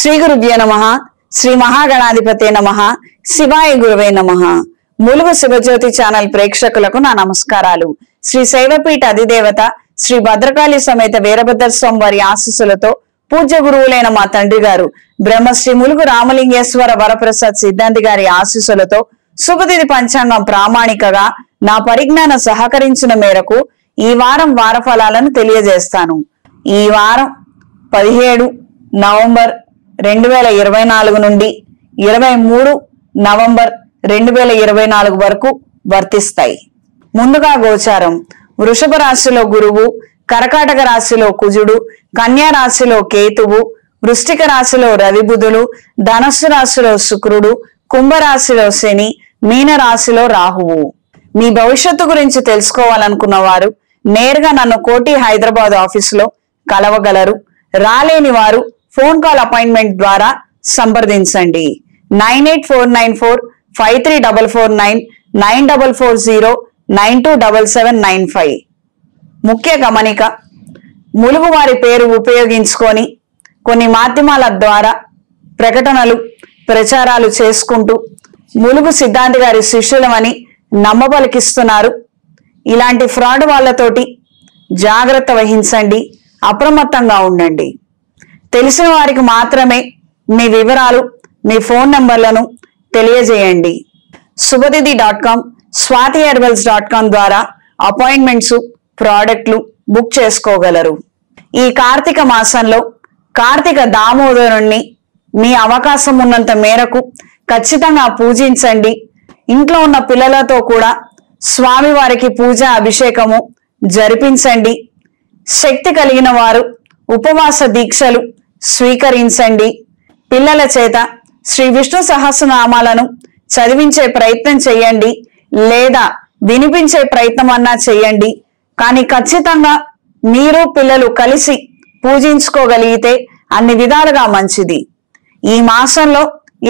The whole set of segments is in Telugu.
శ్రీ గురుభ్యో నమః. శ్రీ మహాగణాధిపతే నమః. శివాయ గురువే నమః. ములుగు శివజ్యోతి ఛానల్ ప్రేక్షకులకు నా నమస్కారాలు. శ్రీ శైవపీఠ అధిదేవత శ్రీ భద్రకాళి సమేత వీరభద్ర స్వామి వారి ఆశీస్సులతో పూజ్య గురువులైన మా తండ్రి గారు బ్రహ్మశ్రీ ములుగు రామలింగేశ్వర వరప్రసాద్ సిద్ధాంతి గారి ఆశీస్సులతో శుభతిథి పంచాంగం ప్రామాణికగా నా పరిజ్ఞానం సహకరించిన మేరకు ఈ వారం వారఫలాలను తెలియజేస్తాను. ఈ వారం 17 నవంబర్ 2024 నుండి 23 నవంబర్ 2024 వరకు వర్తిస్తాయి. ముందుగా గోచారం: వృషభ రాశిలో గురువు, కర్కాటక రాశిలో కుజుడు, కన్యా రాశిలో కేతువు, వృశ్చిక రాశిలో రవి బుధులు, ధనస్సు రాశిలో శుక్రుడు, కుంభరాశిలో శని, మీన రాశిలో రాహువు. మీ భవిష్యత్తు గురించి తెలుసుకోవాలనుకున్న వారు నేరుగా నన్ను కోటి హైదరాబాద్ ఆఫీసులో కలవగలరు. రాలేని వారు ఫోన్ కాల్ అపాయింట్మెంట్ ద్వారా సంప్రదించండి. 9849453449 9440927795. ముఖ్య గమనిక: ములుగు వారి పేరు ఉపయోగించుకొని కొన్ని మాధ్యమాల ద్వారా ప్రకటనలు ప్రచారాలు చేసుకుంటూ ములుగు సిద్ధాంతి గారి శిష్యులమని నమ్మబలికిస్తున్నారు. ఇలాంటి ఫ్రాడ్ వాళ్ళతోటి జాగ్రత్త వహించండి, అప్రమత్తంగా ఉండండి. తెలిసిన వారికి మాత్రమే మీ వివరాలు, మీ ఫోన్ నంబర్లను తెలియజేయండి. శుభతిథి.com, swatiherbals.com ద్వారా అపాయింట్మెంట్స్, ప్రోడక్ట్లు బుక్ చేసుకోగలరు. ఈ కార్తీక మాసంలో కార్తీక దామోదరుణ్ణి మీ అవకాశం ఉన్నంత మేరకు ఖచ్చితంగా పూజించండి. ఇంట్లో ఉన్న పిల్లలతో కూడా స్వామివారికి పూజ అభిషేకము జరిపించండి. శక్తి కలిగిన వారు ఉపవాస దీక్షలు స్వీకరించండి. పిల్లల చేత శ్రీ విష్ణు సహస్రనామాలను చదివించే ప్రయత్నం చేయండి, లేదా వినిపించే ప్రయత్నం అన్నా చేయండి. కానీ ఖచ్చితంగా మీరు పిల్లలు కలిసి పూజించుకోగలిగితే అన్ని విధాలుగా మంచిది. ఈ మాసంలో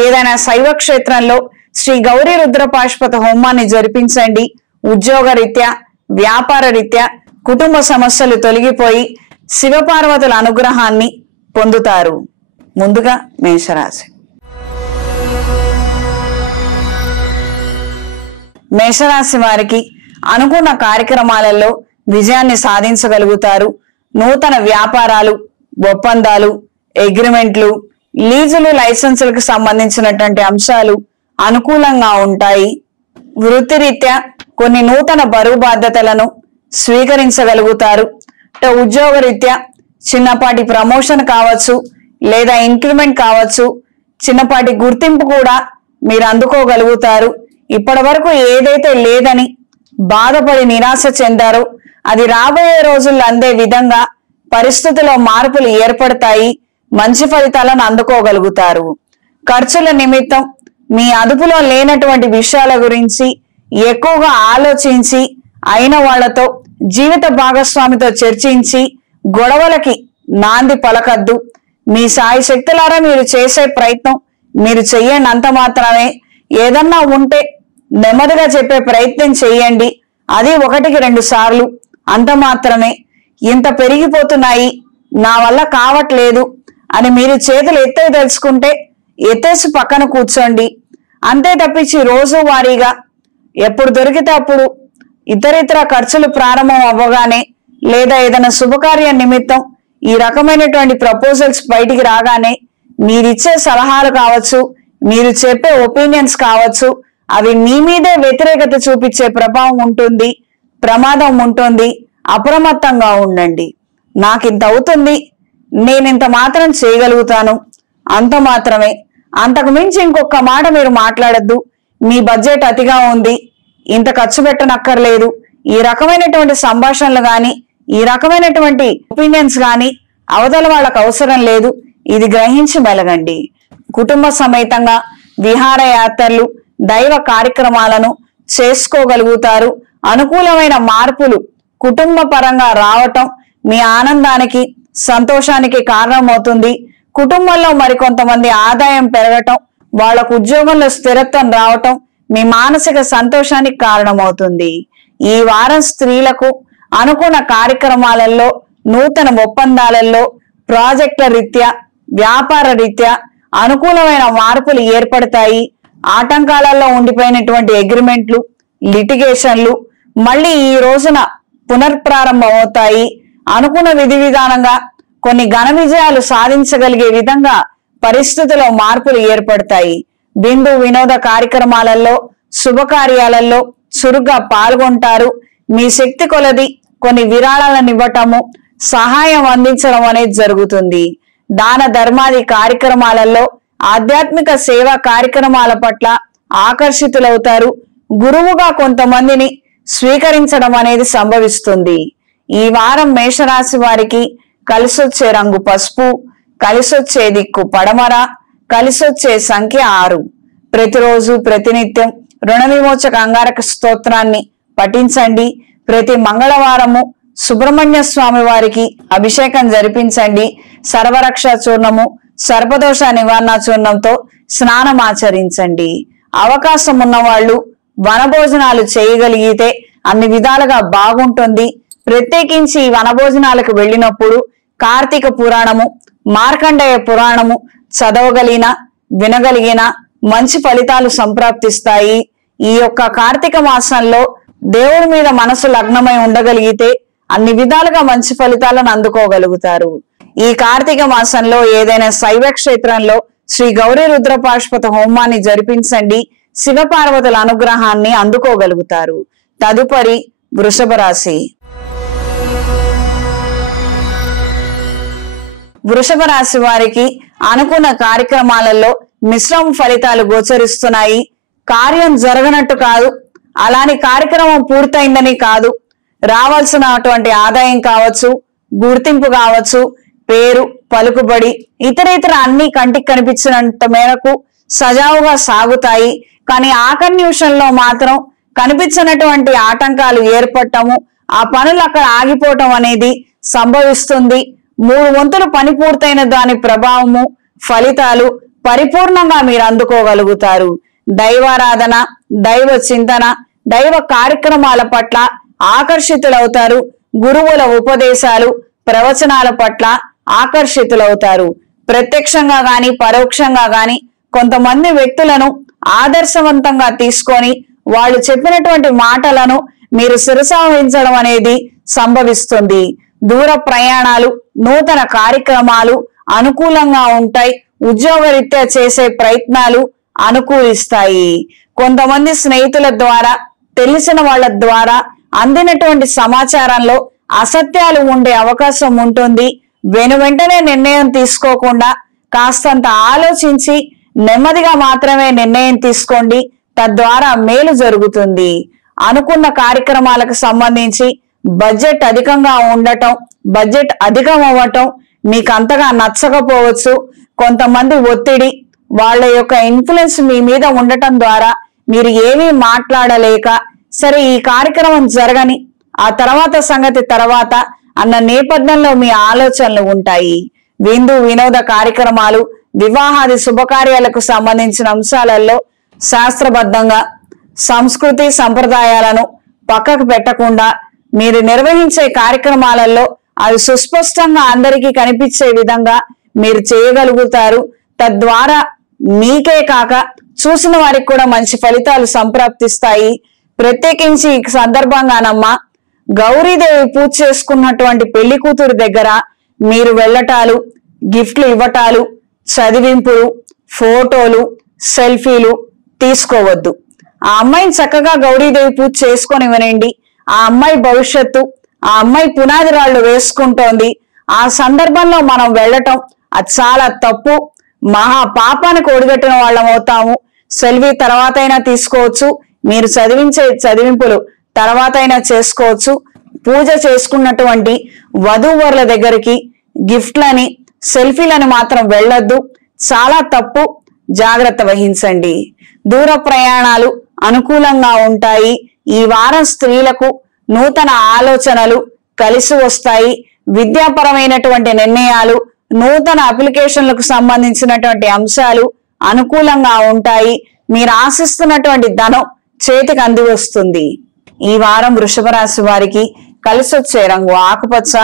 ఏదైనా శైవ క్షేత్రంలో శ్రీ గౌరీ రుద్రపాశుపత హోమాన్ని జరిపించండి. ఉద్యోగ రీత్యా, వ్యాపార రీత్యా కుటుంబ సమస్యలు తొలగిపోయి శివపార్వతుల అనుగ్రహాన్ని పొందుతారు. ముందుగా మేషరాశి. మేషరాశి వారికి అనుకున్న కార్యక్రమాలలో విజయాన్ని సాధించగలుగుతారు. నూతన వ్యాపారాలు, ఒప్పందాలు, అగ్రిమెంట్లు, లీజులు, లైసెన్సులకు సంబంధించినటువంటి అంశాలు అనుకూలంగా ఉంటాయి. వృత్తిరీత్యా కొన్ని నూతన బరువు బాధ్యతలను స్వీకరించగలుగుతారు. ఉద్యోగ రీత్యా చిన్నపాటి ప్రమోషన్ కావచ్చు, లేదా ఇంక్రిమెంట్ కావచ్చు, చిన్నపాటి గుర్తింపు కూడా మీరు అందుకోగలుగుతారు. ఇప్పటి వరకు ఏదైతే లేదని బాధపడి నిరాశ చెందారో అది రాబోయే రోజుల్లో అందే విధంగా పరిస్థితుల్లో మార్పులు ఏర్పడతాయి. మంచి ఫలితాలను అందుకోగలుగుతారు. ఖర్చుల నిమిత్తం మీ అదుపులో లేనటువంటి విషయాల గురించి ఎక్కువగా ఆలోచించి అయిన వాళ్లతో, జీవిత భాగస్వామితో చర్చించి గొడవలకి నాంది పలకద్దు. మీ సాయి శక్తులారా మీరు చేసే ప్రయత్నం మీరు చెయ్యండి. అంత మాత్రమే. ఏదన్నా ఉంటే నెమ్మదిగా చెప్పే ప్రయత్నం చేయండి. అది 1-2 సార్లు. అంత మాత్రమే. ఇంత పెరిగిపోతున్నాయి, నా వల్ల కావట్లేదు అని మీరు చేతులు తెలుసుకుంటే ఎత్తేసి పక్కన కూర్చోండి. అంతే తప్పించి రోజువారీగా ఎప్పుడు దొరికితే అప్పుడు ఇతరితర ఖర్చులు ప్రారంభం అవ్వగానే, లేదా ఏదైనా శుభకార్య నిమిత్తం ఈ రకమైనటువంటి ప్రపోజల్స్ బయటికి రాగానే మీరిచ్చే సలహాలు కావచ్చు, మీరు చెప్పే ఒపీనియన్స్ కావచ్చు, అవి మీ మీదే వ్యతిరేకత చూపించే ప్రభావం ఉంటుంది, ప్రమాదం ఉంటుంది. అప్రమత్తంగా ఉండండి. నాకింత అవుతుంది, నేనింత మాత్రం చేయగలుగుతాను, అంత మాత్రమే. అంతకు మించి ఇంకొక మాట మీరు మాట్లాడద్దు. మీ బడ్జెట్ అతిగా ఉంది, ఇంత ఖర్చు పెట్టనక్కర్లేదు. ఈ రకమైనటువంటి సంభాషణలు గాని, ఈ రకమైనటువంటి ఒపీనియన్స్ గాని అవతల వాళ్ళకు అవసరం లేదు. ఇది గ్రహించి మెలగండి. కుటుంబ సమేతంగా విహారయాత్రలు, దైవ కార్యక్రమాలను చేసుకోగలుగుతారు. అనుకూలమైన మార్పులు కుటుంబ పరంగా రావటం మీ ఆనందానికి, సంతోషానికి కారణమవుతుంది. కుటుంబంలో మరికొంతమంది ఆదాయం పెరగటం, వాళ్లకు ఉద్యోగంలో స్థిరత్వం రావటం మీ మానసిక సంతోషానికి కారణమవుతుంది. ఈ వారం స్త్రీలకు అనుకున్న కార్యక్రమాలలో, నూతన ఒప్పందాలలో, ప్రాజెక్టుల రీత్యా వ్యాపార రీత్యా అనుకూలమైన మార్పులు ఏర్పడతాయి. ఆటంకాలలో ఉండిపోయినటువంటి అగ్రిమెంట్లు, లిటిగేషన్లు మళ్ళీ ఈ రోజున పునర్ప్రారంభం అవుతాయి. అనుకున్న విధి విధానంగా కొన్ని ఘన విజయాలు సాధించగలిగే విధంగా పరిస్థితుల్లో మార్పులు ఏర్పడతాయి. విందు వినోద కార్యక్రమాలలో, శుభకార్యాలలో చురుగ్గా పాల్గొంటారు. మీ శక్తి కొలది కొన్ని విరాళాలను ఇవ్వటము, సహాయం అందించడం అనేది జరుగుతుంది. దాన ధర్మాది కార్యక్రమాలలో, ఆధ్యాత్మిక సేవా కార్యక్రమాల పట్ల ఆకర్షితులవుతారు. గురువుగా కొంతమందిని స్వీకరించడం అనేది సంభవిస్తుంది. ఈ వారం మేషరాశి వారికి కలిసొచ్చే రంగు పసుపు, కలిసొచ్చే దిక్కు పడమర, కలిసొచ్చే సంఖ్య 6. ప్రతిరోజు ప్రతినిత్యం రుణ విమోచక అంగారక స్తోత్రాన్ని పఠించండి. ప్రతి మంగళవారము సుబ్రహ్మణ్య స్వామి వారికి అభిషేకం జరిపించండి. సర్వరక్ష చూర్ణము, సర్పదోష నివారణ చూర్ణంతో స్నానం ఆచరించండి. అవకాశం ఉన్నవాళ్ళు వనభోజనాలు చేయగలిగితే అన్ని విధాలుగా బాగుంటుంది. ప్రత్యేకించి ఈ వనభోజనాలకు వెళ్ళినప్పుడు కార్తీక పురాణము, మార్కండేయ పురాణము చదవగలిగిన, వినగలిగిన మంచి ఫలితాలు సంప్రాప్తిస్తాయి. ఈ యొక్క కార్తీక మాసంలో దేవుడి మీద మనసు లగ్నమై ఉండగలిగితే అన్ని విధాలుగా మంచి ఫలితాలను అందుకోగలుగుతారు. ఈ కార్తీక మాసంలో ఏదైనా శైవ క్షేత్రంలో శ్రీ గౌరీ రుద్రపాశుపత హోమాన్ని జరిపించండి. శివపార్వతుల అనుగ్రహాన్ని అందుకోగలుగుతారు. తదుపరి వృషభ రాశి. వృషభ రాశి వారికి అనుకున్న కార్యక్రమాలలో మిశ్రమ ఫలితాలు గోచరిస్తున్నాయి. కార్యం జరగనట్టు కాదు, అలాని కార్యక్రమం పూర్తయిందని కాదు. రావాల్సినటువంటి ఆదాయం కావచ్చు, గుర్తింపు కావచ్చు, పేరు, పలుకుబడి ఇతర అన్ని కంటికి కనిపించినంత మేరకు సజావుగా సాగుతాయి. కానీ ఆఖరి నిమిషంలో మాత్రం కనిపించినటువంటి ఆటంకాలు ఏర్పడటము, ఆ పనులు అక్కడ ఆగిపోవటం అనేది సంభవిస్తుంది. 3 వంతులు పని పూర్తయిన దాని ప్రభావము, ఫలితాలు పరిపూర్ణంగా మీరు అందుకోగలుగుతారు. దైవారాధన, దైవ చింతన, దైవ కార్యక్రమాల పట్ల ఆకర్షితులవుతారు. గురువుల ఉపదేశాలు, ప్రవచనాల పట్ల ఆకర్షితులవుతారు. ప్రత్యక్షంగా గాని పరోక్షంగా గాని కొంతమంది వ్యక్తులను ఆదర్శవంతంగా తీసుకొని వాళ్ళు చెప్పినటువంటి మాటలను మీరు శిరసావహించడం అనేది సంభవిస్తుంది. దూర ప్రయాణాలు, నూతన కార్యక్రమాలు అనుకూలంగా ఉంటాయి. ఉద్యోగరీత్యా చేసే ప్రయత్నాలు అనుకూలిస్తాయి. కొంతమంది స్నేహితుల ద్వారా, తెలిసిన వాళ్ళ ద్వారా అందినటువంటి సమాచారంలో అసత్యాలు ఉండే అవకాశం ఉంటుంది. వెంటనే నిర్ణయం తీసుకోకుండా కాస్తంత ఆలోచించి నెమ్మదిగా మాత్రమే నిర్ణయం తీసుకోండి. తద్వారా మేలు జరుగుతుంది. అనుకున్న కార్యక్రమాలకు సంబంధించి బడ్జెట్ అధికంగా ఉండటం, బడ్జెట్ అధికం అవ్వటం మీకు అంతగా నచ్చకపోవచ్చు. కొంతమంది ఒత్తిడి, వాళ్ళ యొక్క ఇన్ఫ్లుయెన్స్ మీ మీద ఉండటం ద్వారా మీరు ఏమీ మాట్లాడలేక, సరే ఈ కార్యక్రమం జరగని, ఆ తర్వాత సంగతి తర్వాత అన్న నేపథ్యంలో మీ ఆలోచనలు ఉంటాయి. విందు వినోద కార్యక్రమాలు, వివాహాది శుభకార్యాలకు సంబంధించిన అంశాలలో శాస్త్రబద్ధంగా సంస్కృతి సంప్రదాయాలను పక్కకు పెట్టకుండా మీరు నిర్వహించే కార్యక్రమాలలో అవి సుస్పష్టంగా అందరికీ కనిపించే విధంగా మీరు చేయగలుగుతారు. తద్వారా మీకే కాక చూసిన వారికి కూడా మంచి ఫలితాలు సంప్రాప్తిస్తాయి. ప్రత్యేకించి ఈ సందర్భంగానమ్మా గౌరీదేవి పూజ చేసుకున్నటువంటి పెళ్లి కూతురు దగ్గర మీరు వెళ్ళటాలు, గిఫ్ట్లు ఇవ్వటాలు, చదివింపులు, ఫోటోలు, సెల్ఫీలు తీసుకోవద్దు. ఆ అమ్మాయిని చక్కగా గౌరీదేవి పూజ చేసుకొని వినండి. ఆ అమ్మాయి భవిష్యత్తు, ఆ అమ్మాయి పునాది రాళ్లు వేసుకుంటోంది. ఆ సందర్భంలో మనం వెళ్ళటం అది చాలా తప్పు. మహా పాపానికి ఒడిగట్టిన వాళ్ళం అవుతాము. సెల్ఫీ తర్వాత అయినా తీసుకోవచ్చు, మీరు చదివించే చదివింపులు తర్వాత అయినా చేసుకోవచ్చు. పూజ చేసుకున్నటువంటి వధూవరుల దగ్గరికి గిఫ్ట్లని, సెల్ఫీలని మాత్రం వెళ్ళొద్దు. చాలా తప్పు. జాగ్రత్త వహించండి. దూర ప్రయాణాలు అనుకూలంగా ఉంటాయి. ఈ వారం స్త్రీలకు నూతన ఆలోచనలు కలిసి వస్తాయి. విద్యాపరమైనటువంటి నిర్ణయాలు, నూతన అప్లికేషన్లకు సంబంధించినటువంటి అంశాలు అనుకూలంగా ఉంటాయి. మీరు ఆశిస్తున్నటువంటి ధనం చేతికి అంది వస్తుంది. ఈ వారం వృషభ రాశి వారికి కలిసొచ్చే రంగు ఆకుపచ్చ,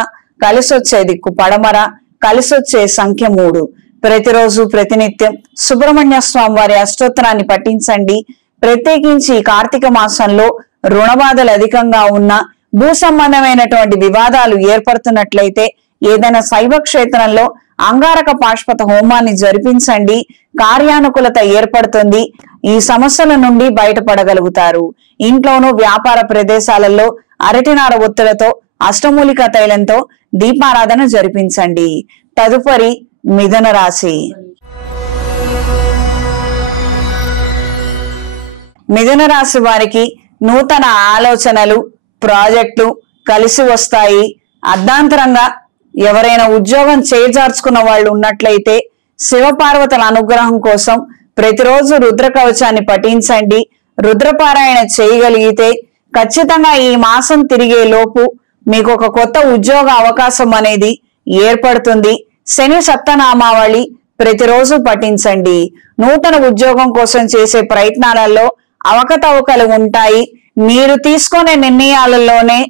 కలిసొచ్చే దిక్కు పడమర, కలిసొచ్చే సంఖ్య 3. ప్రతిరోజు ప్రతినిత్యం సుబ్రహ్మణ్య స్వామి వారి అష్టోత్తరాన్ని పఠించండి. ప్రత్యేకించి కార్తీక మాసంలో రుణబాధలు అధికంగా ఉన్న, భూ సంబంధమైనటువంటి వివాదాలు ఏర్పడుతున్నట్లయితే ఏదైనా శైవ క్షేత్రంలో అంగారక పాశుపత హోమాన్ని జరిపించండి. కార్యానుకూలత ఏర్పడుతుంది. ఈ సమస్యల నుండి బయటపడగలుగుతారు. ఇంట్లోనూ వ్యాపార ప్రదేశాలలో అరటినార ఒత్తులతో అష్టమూలిక తైలంతో దీపారాధన జరిపించండి. తదుపరి మిథున రాశి. మిథున రాశి వారికి నూతన ఆలోచనలు, ప్రాజెక్టులు కలిసి వస్తాయి. అర్ధాంతరంగా ఎవరైనా ఉద్యోగం చేజార్చుకున్న వాళ్ళు ఉన్నట్లయితే శివపార్వతుల అనుగ్రహం కోసం ప్రతిరోజు రుద్ర కవచాన్ని పఠించండి. రుద్రపారాయణ చేయగలిగితే ఖచ్చితంగా ఈ మాసం తిరిగే లోపు మీకు ఒక కొత్త ఉద్యోగ అవకాశం అనేది ఏర్పడుతుంది. శని సప్తనామావళి ప్రతిరోజు పఠించండి. నూతన ఉద్యోగం కోసం చేసే ప్రయత్నాలలో అవకతవకలు ఉంటాయి. మీరు తీసుకునే నిర్ణయాలలోనే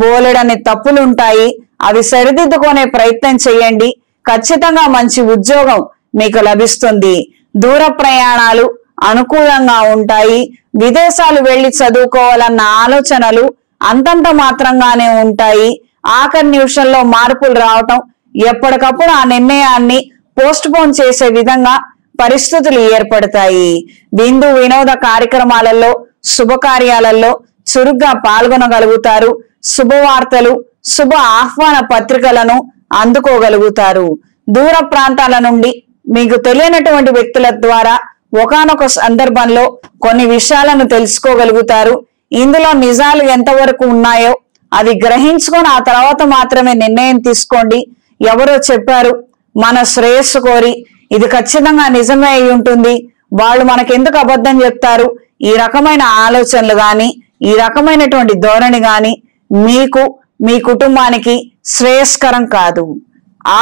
బోలెడని తప్పులుంటాయి. అవి సరిదిద్దుకునే ప్రయత్నం చేయండి. ఖచ్చితంగా మంచి ఉద్యోగం మీకు లభిస్తుంది. దూర ప్రయాణాలు అనుకూలంగా ఉంటాయి. విదేశాలు వెళ్లి చదువుకోవాలన్న ఆలోచనలు అంతంత మాత్రంగానే ఉంటాయి. ఆఖరి నిమిషంలో మార్పులు రావటం, ఎప్పటికప్పుడు ఆ నిర్ణయాన్ని పోస్ట్ పోన్ చేసే విధంగా పరిస్థితులు ఏర్పడతాయి. విందు వినోద కార్యక్రమాలలో, శుభకార్యాలలో చురుగ్గా పాల్గొనగలుగుతారు. శుభవార్తలు, శుభ ఆహ్వాన పత్రికలను అందుకోగలుగుతారు. దూర ప్రాంతాల నుండి మీకు తెలియనటువంటి వ్యక్తుల ద్వారా ఒకానొక సందర్భంలో కొన్ని విషయాలను తెలుసుకోగలుగుతారు. ఇందులో నిజాలు ఎంతవరకు ఉన్నాయో అది గ్రహించుకొని ఆ తర్వాత మాత్రమే నిర్ణయం తీసుకోండి. ఎవరో చెప్పారు, మన శ్రేయస్సు కోరి ఇది ఖచ్చితంగా నిజమే అయి ఉంటుంది, వాళ్ళు మనకెందుకు అబద్ధం చెప్తారు, ఈ రకమైన ఆలోచనలు గాని, ఈ రకమైనటువంటి ధోరణి గాని మీకు, మీ కుటుంబానికి శ్రేయస్కరం కాదు.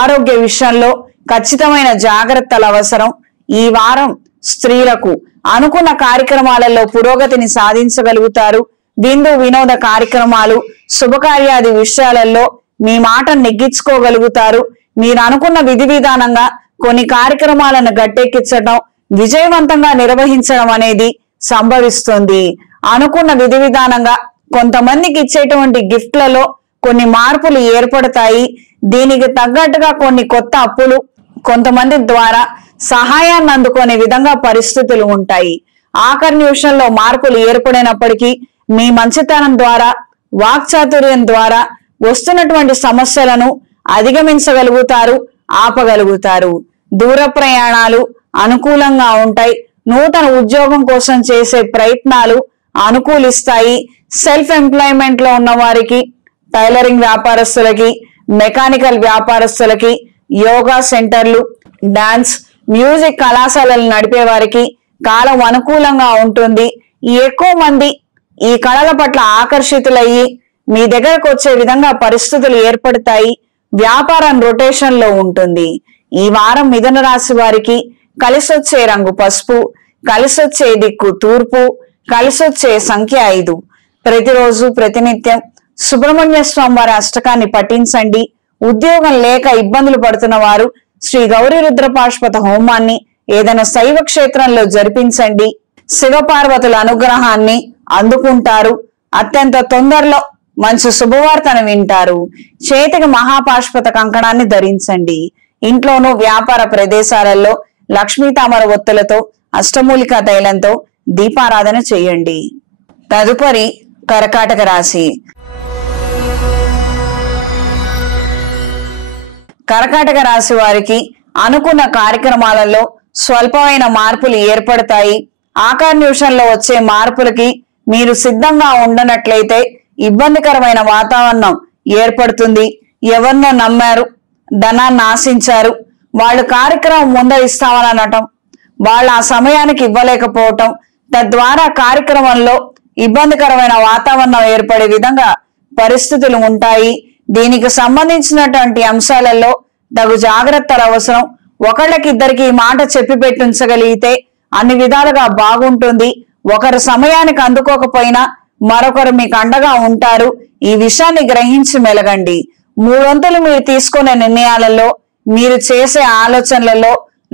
ఆరోగ్య విషయంలో ఖచ్చితమైన జాగ్రత్తలు అవసరం. ఈ వారం స్త్రీలకు అనుకున్న కార్యక్రమాలలో పురోగతిని సాధించగలుగుతారు. విందు వినోద కార్యక్రమాలు, శుభకార్యాది విషయాలలో మీ మాట నెగ్గించుకోగలుగుతారు. మీరు అనుకున్న విధి విధానంగా కొన్ని కార్యక్రమాలను గట్టెక్కించడం, విజయవంతంగా నిర్వహించడం అనేది సంభవిస్తుంది. అనుకున్న విధి విధానంగా కొంతమందికి ఇచ్చేటువంటి గిఫ్ట్లలో కొన్ని మార్పులు ఏర్పడతాయి. దీనికి తగ్గట్టుగా కొన్ని కొత్త అప్పులు, కొంతమంది ద్వారా సహాయాన్ని అందుకునే విధంగా పరిస్థితులు ఉంటాయి. ఆఖరి నిమిషంలో మార్పులు ఏర్పడినప్పటికీ మీ మంచితనం ద్వారా, వాక్చాతుర్యం ద్వారా వస్తున్నటువంటి సమస్యలను అధిగమించగలుగుతారు, ఆపగలుగుతారు. దూర ప్రయాణాలు అనుకూలంగా ఉంటాయి. నూతన ఉద్యోగం కోసం చేసే ప్రయత్నాలు అనుకూలిస్తాయి. సెల్ఫ్ ఎంప్లాయ్మెంట్ లో ఉన్న వారికి, టైలరింగ్ వ్యాపారస్తులకి, మెకానికల్ వ్యాపారస్తులకి, యోగా సెంటర్లు, డాన్స్, మ్యూజిక్ కళాశాలలు నడిపే వారికి కాలం అనుకూలంగా ఉంటుంది. ఎక్కువ మంది ఈ కళల పట్ల ఆకర్షితులయ్యి మీ దగ్గరకు వచ్చే విధంగా పరిస్థితులు ఏర్పడతాయి. వ్యాపారం రొటేషన్ లో ఉంటుంది. ఈ వారం మిథున రాశి వారికి కలిసొచ్చే రంగు పసుపు, కలిసొచ్చే దిక్కు తూర్పు, కలిసొచ్చే సంఖ్య 5. ప్రతిరోజు ప్రతినిత్యం సుబ్రహ్మణ్య స్వామి వారి అష్టకాన్ని పఠించండి. ఉద్యోగం లేక ఇబ్బందులు పడుతున్న వారు శ్రీ గౌరీ రుద్ర పాశుపత హోమాన్ని ఏదైనా శైవ క్షేత్రంలో జరిపించండి. శివపార్వతుల అనుగ్రహాన్ని అందుకుంటారు. అత్యంత తొందరలో మంచి శుభవార్తను వింటారు. చేతికి మహాపాశుపత కంకణాన్ని ధరించండి. ఇంట్లోనూ వ్యాపార ప్రదేశాలలో లక్ష్మీ తామర ఒత్తులతో అష్టమూలిక తైలంతో దీపారాధన చేయండి. తదుపరి కర్కాటక రాశి. కర్కాటక రాశి వారికి అనుకున్న కార్యక్రమాలలో స్వల్పమైన మార్పులు ఏర్పడతాయి. ఆఖరి నిమిషంలో వచ్చే మార్పులకి మీరు సిద్ధంగా ఉండనట్లయితే ఇబ్బందికరమైన వాతావరణం ఏర్పడుతుంది. ఎవరినో నమ్మారు, ధనాన్ని ఆశించారు, వాళ్ళు కార్యక్రమం ముందరిస్తామని అనటం, వాళ్ళు ఆ సమయానికి ఇవ్వలేకపోవటం, తద్వారా కార్యక్రమంలో ఇబ్బందికరమైన వాతావరణం ఏర్పడే విధంగా పరిస్థితులు ఉంటాయి. దీనికి సంబంధించినటువంటి అంశాలలో తగు జాగ్రత్తలు అవసరం. ఒకళ్ళకిద్దరికి మాట చెప్పి పెట్టించగలిగితే అన్ని విధాలుగా బాగుంటుంది. ఒకరు సమయానికి అందుకోకపోయినా మరొకరు మీకు అండగా ఉంటారు. ఈ విషయాన్ని గ్రహించి మెలగండి. 3 వంతులు మీరు తీసుకునే నిర్ణయాలలో, మీరు చేసే ఆలోచనలలో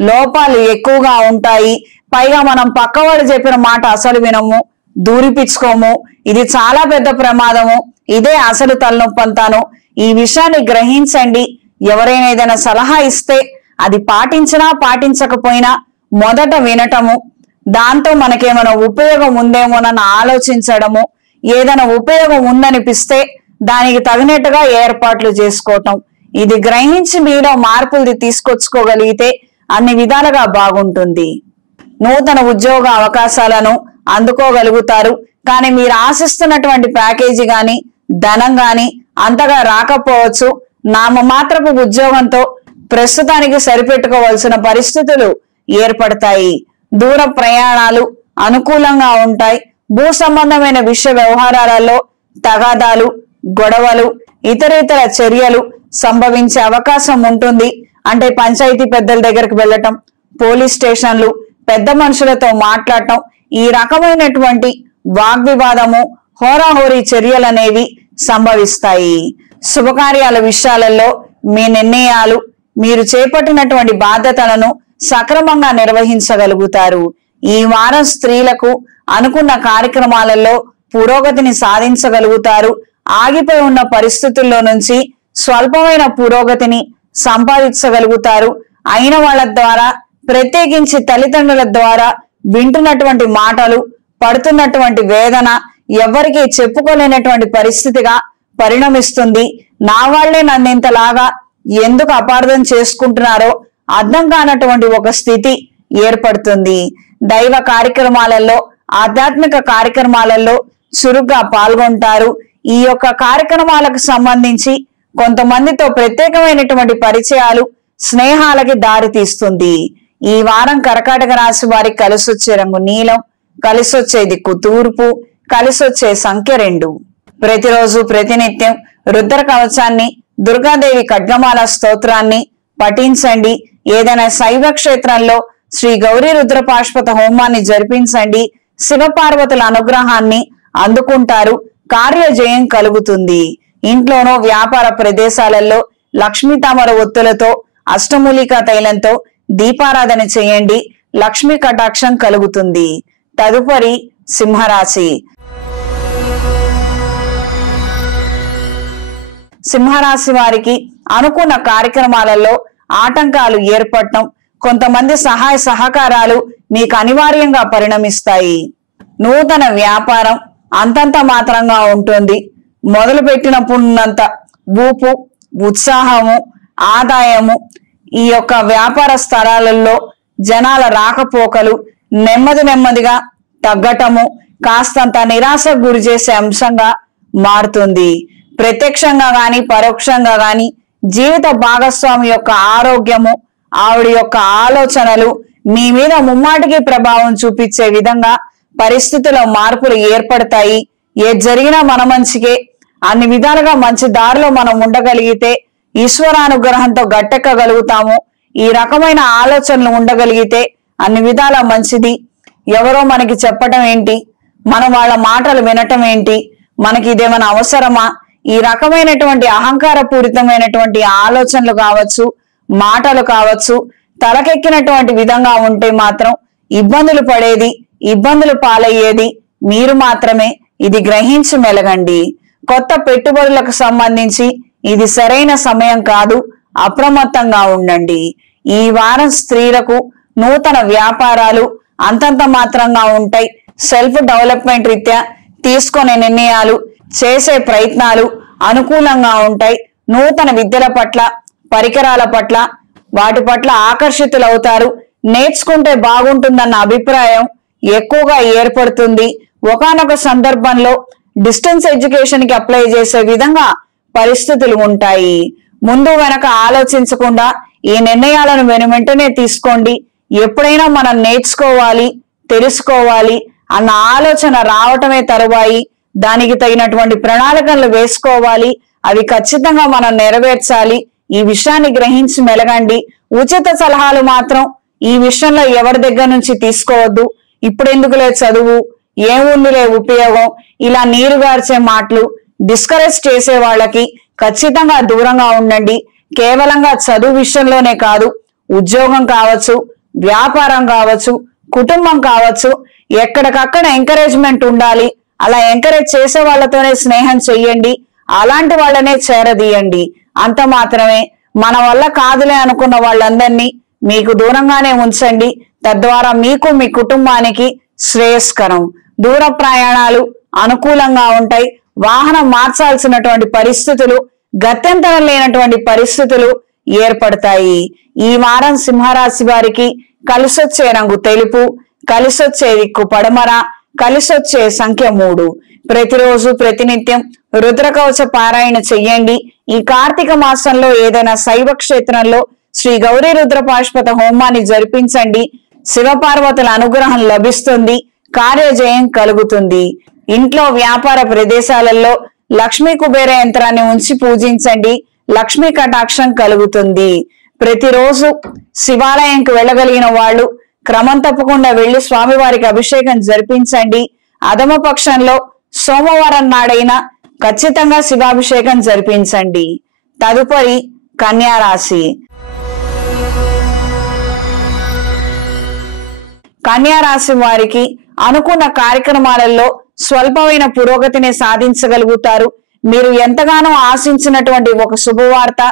లోపాలు ఎక్కువగా ఉంటాయి. పైగా మనం పక్కవాడు చెప్పిన మాట అసలు వినము, దూరిపించుకోము. ఇది చాలా పెద్ద ప్రమాదము. ఇదే అసలు తలనొప్పి అంతాను. ఈ విషయాన్ని గ్రహించండి. ఎవరైనా ఏదైనా సలహా ఇస్తే అది పాటించినా పాటించకపోయినా మొదట వినటము, దాంతో మనకేమైనా ఉపయోగం ఉందేమోనని ఆలోచించడము, ఏదైనా ఉపయోగం ఉందనిపిస్తే దానికి తగినట్టుగా ఏర్పాట్లు చేసుకోవటం. ఇది గ్రహించి మీలో మార్పులు తీసుకొచ్చుకోగలిగితే అన్ని విధాలుగా బాగుంటుంది. నూతన ఉద్యోగ అవకాశాలను అందుకోగలుగుతారు. కానీ మీరు ఆశిస్తున్నటువంటి ప్యాకేజీ గాని ధనం గాని అంతగా రాకపోవచ్చు. నామమాత్రపు ఉద్యోగంతో ప్రస్తుతానికి సరిపెట్టుకోవాల్సిన పరిస్థితులు ఏర్పడతాయి. దూర ప్రయాణాలు అనుకూలంగా ఉంటాయి. భూ సంబంధమైన విషయ వ్యవహారాలలో తగాదాలు, గొడవలు, ఇతర చర్యలు సంభవించే అవకాశం ఉంటుంది. అంటే పంచాయతీ పెద్దల దగ్గరికి వెళ్ళటం, పోలీస్ స్టేషన్లు, పెద్ద మనుషులతో మాట్లాడటం, ఈ రకమైనటువంటి వాగ్వివాదము, హోరాహోరీ చర్యలు అనేవి సంభవిస్తాయి. శుభకార్యాల విషయాలలో మీ నిర్ణయాలు, మీరు చేపట్టినటువంటి బాధ్యతలను సక్రమంగా నిర్వహించగలుగుతారు. ఈ వారం స్త్రీలకు అనుకున్న కార్యక్రమాలలో పురోగతిని సాధించగలుగుతారు. ఆగిపోయి ఉన్న పరిస్థితుల్లో నుంచి స్వల్పమైన పురోగతిని సంపాదించగలుగుతారు. అయిన వాళ్ళ ద్వారా, ప్రత్యేకించి తల్లిదండ్రుల ద్వారా వింటున్నటువంటి మాటలు, పడుతున్నటువంటి వేదన ఎవరికి చెప్పుకోలేనటువంటి పరిస్థితిగా పరిణమిస్తుంది. నా వాళ్లే నన్ను ఇంతలాగా ఎందుకు అపార్థం చేసుకుంటున్నారో అర్థం కానటువంటి ఒక స్థితి ఏర్పడుతుంది. దైవ కార్యక్రమాలలో, ఆధ్యాత్మిక కార్యక్రమాలలో చురుగ్గా పాల్గొంటారు. ఈ యొక్క కార్యక్రమాలకు సంబంధించి కొంతమందితో ప్రత్యేకమైనటువంటి పరిచయాలు, స్నేహాలకి దారి తీస్తుంది. ఈ వారం కర్కాటక రాశి వారికి కలిసొచ్చే రంగు నీలం, కలిసొచ్చే దిక్కు తూర్పు, కలిసొచ్చే సంఖ్య 2. ప్రతిరోజు ప్రతినిత్యం రుద్ర కవచాన్ని, దుర్గాదేవి ఖడ్గమాల స్తోత్రాన్ని పఠించండి. ఏదైనా శైవ క్షేత్రంలో శ్రీ గౌరీ రుద్ర పాశుపత హోమాన్ని జరిపించండి. శివపార్వతుల అనుగ్రహాన్ని అందుకుంటారు. కార్యజయం కలుగుతుంది. ఇంట్లోనో వ్యాపార ప్రదేశాలలో లక్ష్మీ తామర ఒత్తులతో, అష్టమూలికా తైలంతో దీపారాధన చేయండి. లక్ష్మీ కటాక్షం కలుగుతుంది. తదుపరి సింహరాశి. సింహరాశి వారికి అనుకున్న కార్యక్రమాలలో ఆటంకాలు ఏర్పడటం, కొంతమంది సహాయ సహకారాలు మీకు అనివార్యంగా పరిణమిస్తాయి. నూతన వ్యాపారం అంతంత మాత్రంగా ఉంటుంది. మొదలు పెట్టినప్పుడున్నంత ఊపు, ఉత్సాహము, ఆదాయము, ఈ యొక్క వ్యాపార స్థలాలలో జనాల రాకపోకలు నెమ్మదిగా తగ్గటము కాస్తంత నిరాశకు గురి చేసే అంశంగా మారుతుంది. ప్రత్యక్షంగా గాని పరోక్షంగా గాని జీవిత భాగస్వామి యొక్క ఆరోగ్యము, ఆవిడ యొక్క ఆలోచనలు మీ మీద ముమ్మాటికి ప్రభావం చూపించే విధంగా పరిస్థితుల్లో మార్పులు ఏర్పడతాయి. ఏది జరిగినా మన మంచికే. అన్ని విధాలుగా మంచి దారిలో మనం ఉండగలిగితే ఈశ్వరానుగ్రహంతో గట్టెక్కగలుగుతాము. ఈ రకమైన ఆలోచనలు ఉండగలిగితే అన్ని విధాల మంచిది. ఎవరో మనకి చెప్పటం ఏంటి, మనం వాళ్ళ మాటలు వినటం ఏంటి, మనకి ఇదేమైనా అవసరమా, ఈ రకమైనటువంటి అహంకార పూరితమైనటువంటి ఆలోచనలు కావచ్చు, మాటలు కావచ్చు, తలకెక్కినటువంటి విధంగా ఉంటే మాత్రం ఇబ్బందులు పడేది, ఇబ్బందులు పాలయ్యేది మీరు మాత్రమే. ఇది గ్రహించి మెలగండి. కొత్త పెట్టుబడులకు సంబంధించి ఇది సరైన సమయం కాదు. అప్రమత్తంగా ఉండండి. ఈ వారం స్త్రీలకు నూతన వ్యాపారాలు అంతంత మాత్రంగా ఉంటాయి. సెల్ఫ్ డెవలప్మెంట్ రీత్యా తీసుకునే నిర్ణయాలు, చేసే ప్రయత్నాలు అనుకూలంగా ఉంటాయి. నూతన విద్యల పట్ల, పరికరాల పట్ల, వాటి పట్ల ఆకర్షితులవుతారు. నేర్చుకుంటే బాగుంటుందన్న అభిప్రాయం ఎక్కువగా ఏర్పడుతుంది. ఒకానొక సందర్భంలో డిస్టెన్స్ ఎడ్యుకేషన్ కి అప్లై చేసే విధంగా పరిస్థితులు ఉంటాయి. ముందు వెనక ఆలోచించకుండా ఈ నిర్ణయాలను వెనువెంటనే తీసుకోండి. ఎప్పుడైనా మనం నేర్చుకోవాలి, తెలుసుకోవాలి అన్న ఆలోచన రావటమే తరువాయి దానికి తగినటువంటి ప్రణాళికలు వేసుకోవాలి. అవి ఖచ్చితంగా మనం నెరవేర్చాలి. ఈ విషయాన్ని గ్రహించి మెలగండి. ఉచిత సలహాలు మాత్రం ఈ విషయంలో ఎవరి దగ్గర నుంచి తీసుకోవద్దు. ఇప్పుడెందుకులే చదువు, ఏముందిలే ఉపయోగం, ఇలా నీరుగార్చే మాటలు డిస్కరేజ్ చేసే వాళ్ళకి ఖచ్చితంగా దూరంగా ఉండండి. కేవలంగా చదువు విషయంలోనే కాదు, ఉద్యోగం కావచ్చు, వ్యాపారం కావచ్చు, కుటుంబం కావచ్చు, ఎక్కడికక్కడ ఎంకరేజ్మెంట్ ఉండాలి. అలా ఎంకరేజ్ చేసే వాళ్ళతోనే స్నేహం చెయ్యండి, అలాంటి వాళ్ళనే చేరదీయండి. అంత మాత్రమే. మన వల్ల కాదులే అనుకున్న వాళ్ళందరినీ మీకు దూరంగానే ఉంచండి. తద్వారా మీకు మీ కుటుంబానికి శ్రేయస్కరం. దూర ప్రయాణాలు అనుకూలంగా ఉంటాయి. వాహనం మార్చాల్సినటువంటి పరిస్థితులు, గత్యంతరం లేనటువంటి పరిస్థితులు ఏర్పడతాయి. ఈ వారం సింహరాశి వారికి కలిసొచ్చే రంగు తెలుపు, కలిసొచ్చే దిక్కు పడమర, కలిసొచ్చే సంఖ్య 3. ప్రతిరోజు ప్రతినిత్యం రుద్రకవచ పారాయణ చెయ్యండి. ఈ కార్తీక మాసంలో ఏదైనా శైవ క్షేత్రంలో శ్రీ గౌరీ రుద్ర పాశుపత హోమాన్ని జరిపించండి. శివపార్వతుల అనుగ్రహం లభిస్తుంది. కార్యజయం కలుగుతుంది. ఇంట్లో వ్యాపార ప్రదేశాలలో లక్ష్మీ కుబేర యంత్రాన్ని ఉంచి పూజించండి. లక్ష్మీ కటాక్షం కలుగుతుంది. ప్రతిరోజు శివాలయంకి వెళ్ళగలిగిన వాళ్ళు క్రమం తప్పకుండా వెళ్లి స్వామివారికి అభిషేకం జరిపించండి. అధమ పక్షంలో సోమవారం నాడైనా ఖచ్చితంగా శివాభిషేకం జరిపించండి. తదుపరి కన్యా రాశి. కన్యా రాశి వారికి అనుకున్న కార్యక్రమాలలో స్వల్పమైన పురోగతిని సాధించగలుగుతారు. మీరు ఎంతగానో ఆశించినటువంటి ఒక శుభవార్త,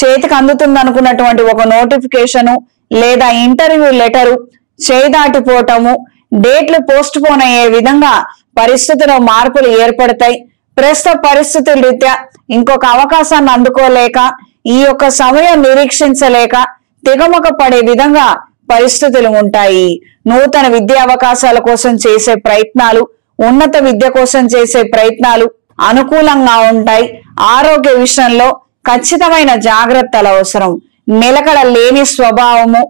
చేతికి అందుతుంది అనుకున్నటువంటి ఒక నోటిఫికేషను లేదా ఇంటర్వ్యూ లెటరు చేయి దాటిపోవటము, డేట్లు పోస్ట్ పోన్ అయ్యే విధంగా పరిస్థితిలో మార్పులు ఏర్పడతాయి. ప్రస్తుత పరిస్థితుల రీత్యా ఇంకొక అవకాశాన్ని అందుకోలేక, ఈ యొక్క సమయం నిరీక్షించలేక తికమక పడే విధంగా పరిస్థితులు ఉంటాయి. నూతన విద్యా అవకాశాల కోసం చేసే ప్రయత్నాలు, ఉన్నత విద్య కోసం చేసే ప్రయత్నాలు అనుకూలంగా ఉంటాయి. ఆరోగ్య విషయంలో ఖచ్చితమైన జాగ్రత్తలు అవసరం. నిలకడ లేని స్వభావము,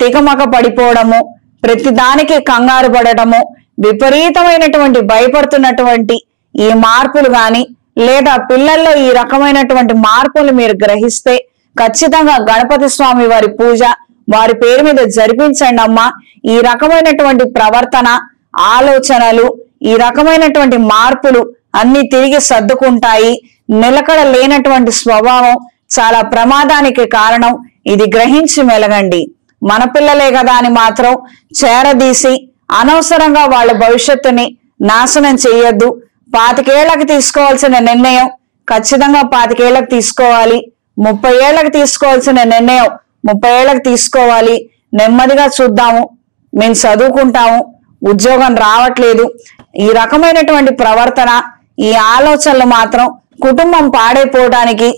తికమక పడిపోవడము, ప్రతిదానికి కంగారు పడటము, విపరీతమైనటువంటి భయపడుతున్నటువంటి ఈ మార్పులు గాని లేదా పిల్లల్లో ఈ రకమైనటువంటి మార్పులు మీరు గ్రహిస్తే ఖచ్చితంగా గణపతి స్వామి వారి పూజ వారి పేరు మీద జరిపించండి అమ్మా. ఈ రకమైనటువంటి ప్రవర్తన, ఆలోచనలు, ఈ రకమైనటువంటి మార్పులు అన్ని తిరిగి సర్దుకుంటాయి. నిలకడ లేనటువంటి స్వభావం చాలా ప్రమాదానికి కారణం. ఇది గ్రహించి మెలగండి. మన పిల్లలే కదా అని మాత్రం చేరదీసి అనవసరంగా వాళ్ళ భవిష్యత్తుని నాశనం చెయ్యొద్దు. 25 ఏళ్లకు తీసుకోవాల్సిన నిర్ణయం ఖచ్చితంగా 25 ఏళ్లకు తీసుకోవాలి. 30 ఏళ్లకు తీసుకోవాల్సిన నిర్ణయం 30 ఏళ్లకు తీసుకోవాలి. నెమ్మదిగా చూద్దాము, మేము చదువుకుంటాము, ఉద్యోగం రావట్లేదు, ఈ రకమైనటువంటి ప్రవర్తన, ఈ ఆలోచనలు మాత్రం కుటుంబం పాడైపోవడానికి,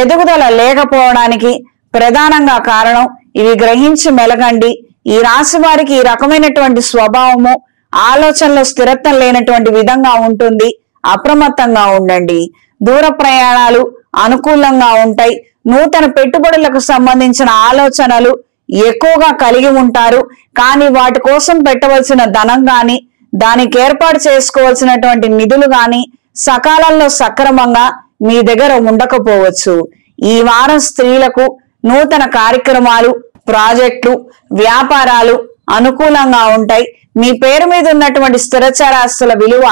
ఎదుగుదల లేకపోవడానికి ప్రధానంగా కారణం. ఇవి గ్రహించి మెలగండి. ఈ రాశి వారికి ఈ రకమైనటువంటి స్వభావము, ఆలోచనలో స్థిరత్వం లేనటువంటి విధంగా ఉంటుంది. అప్రమత్తంగా ఉండండి. దూర ప్రయాణాలు అనుకూలంగా ఉంటాయి. నూతన పెట్టుబడులకు సంబంధించిన ఆలోచనలు ఎక్కువగా కలిగి ఉంటారు. కానీ వాటి కోసం పెట్టవలసిన ధనం గాని, దానికి ఏర్పాటు చేసుకోవాల్సినటువంటి నిధులు గాని సకాలంలో సక్రమంగా మీ దగ్గర ఉండకపోవచ్చు. ఈ వారం స్త్రీలకు నూతన కార్యక్రమాలు, ప్రాజెక్టులు, వ్యాపారాలు అనుకూలంగా ఉంటాయి. మీ పేరు మీద ఉన్నటువంటి స్థిరచరాస్తుల విలువ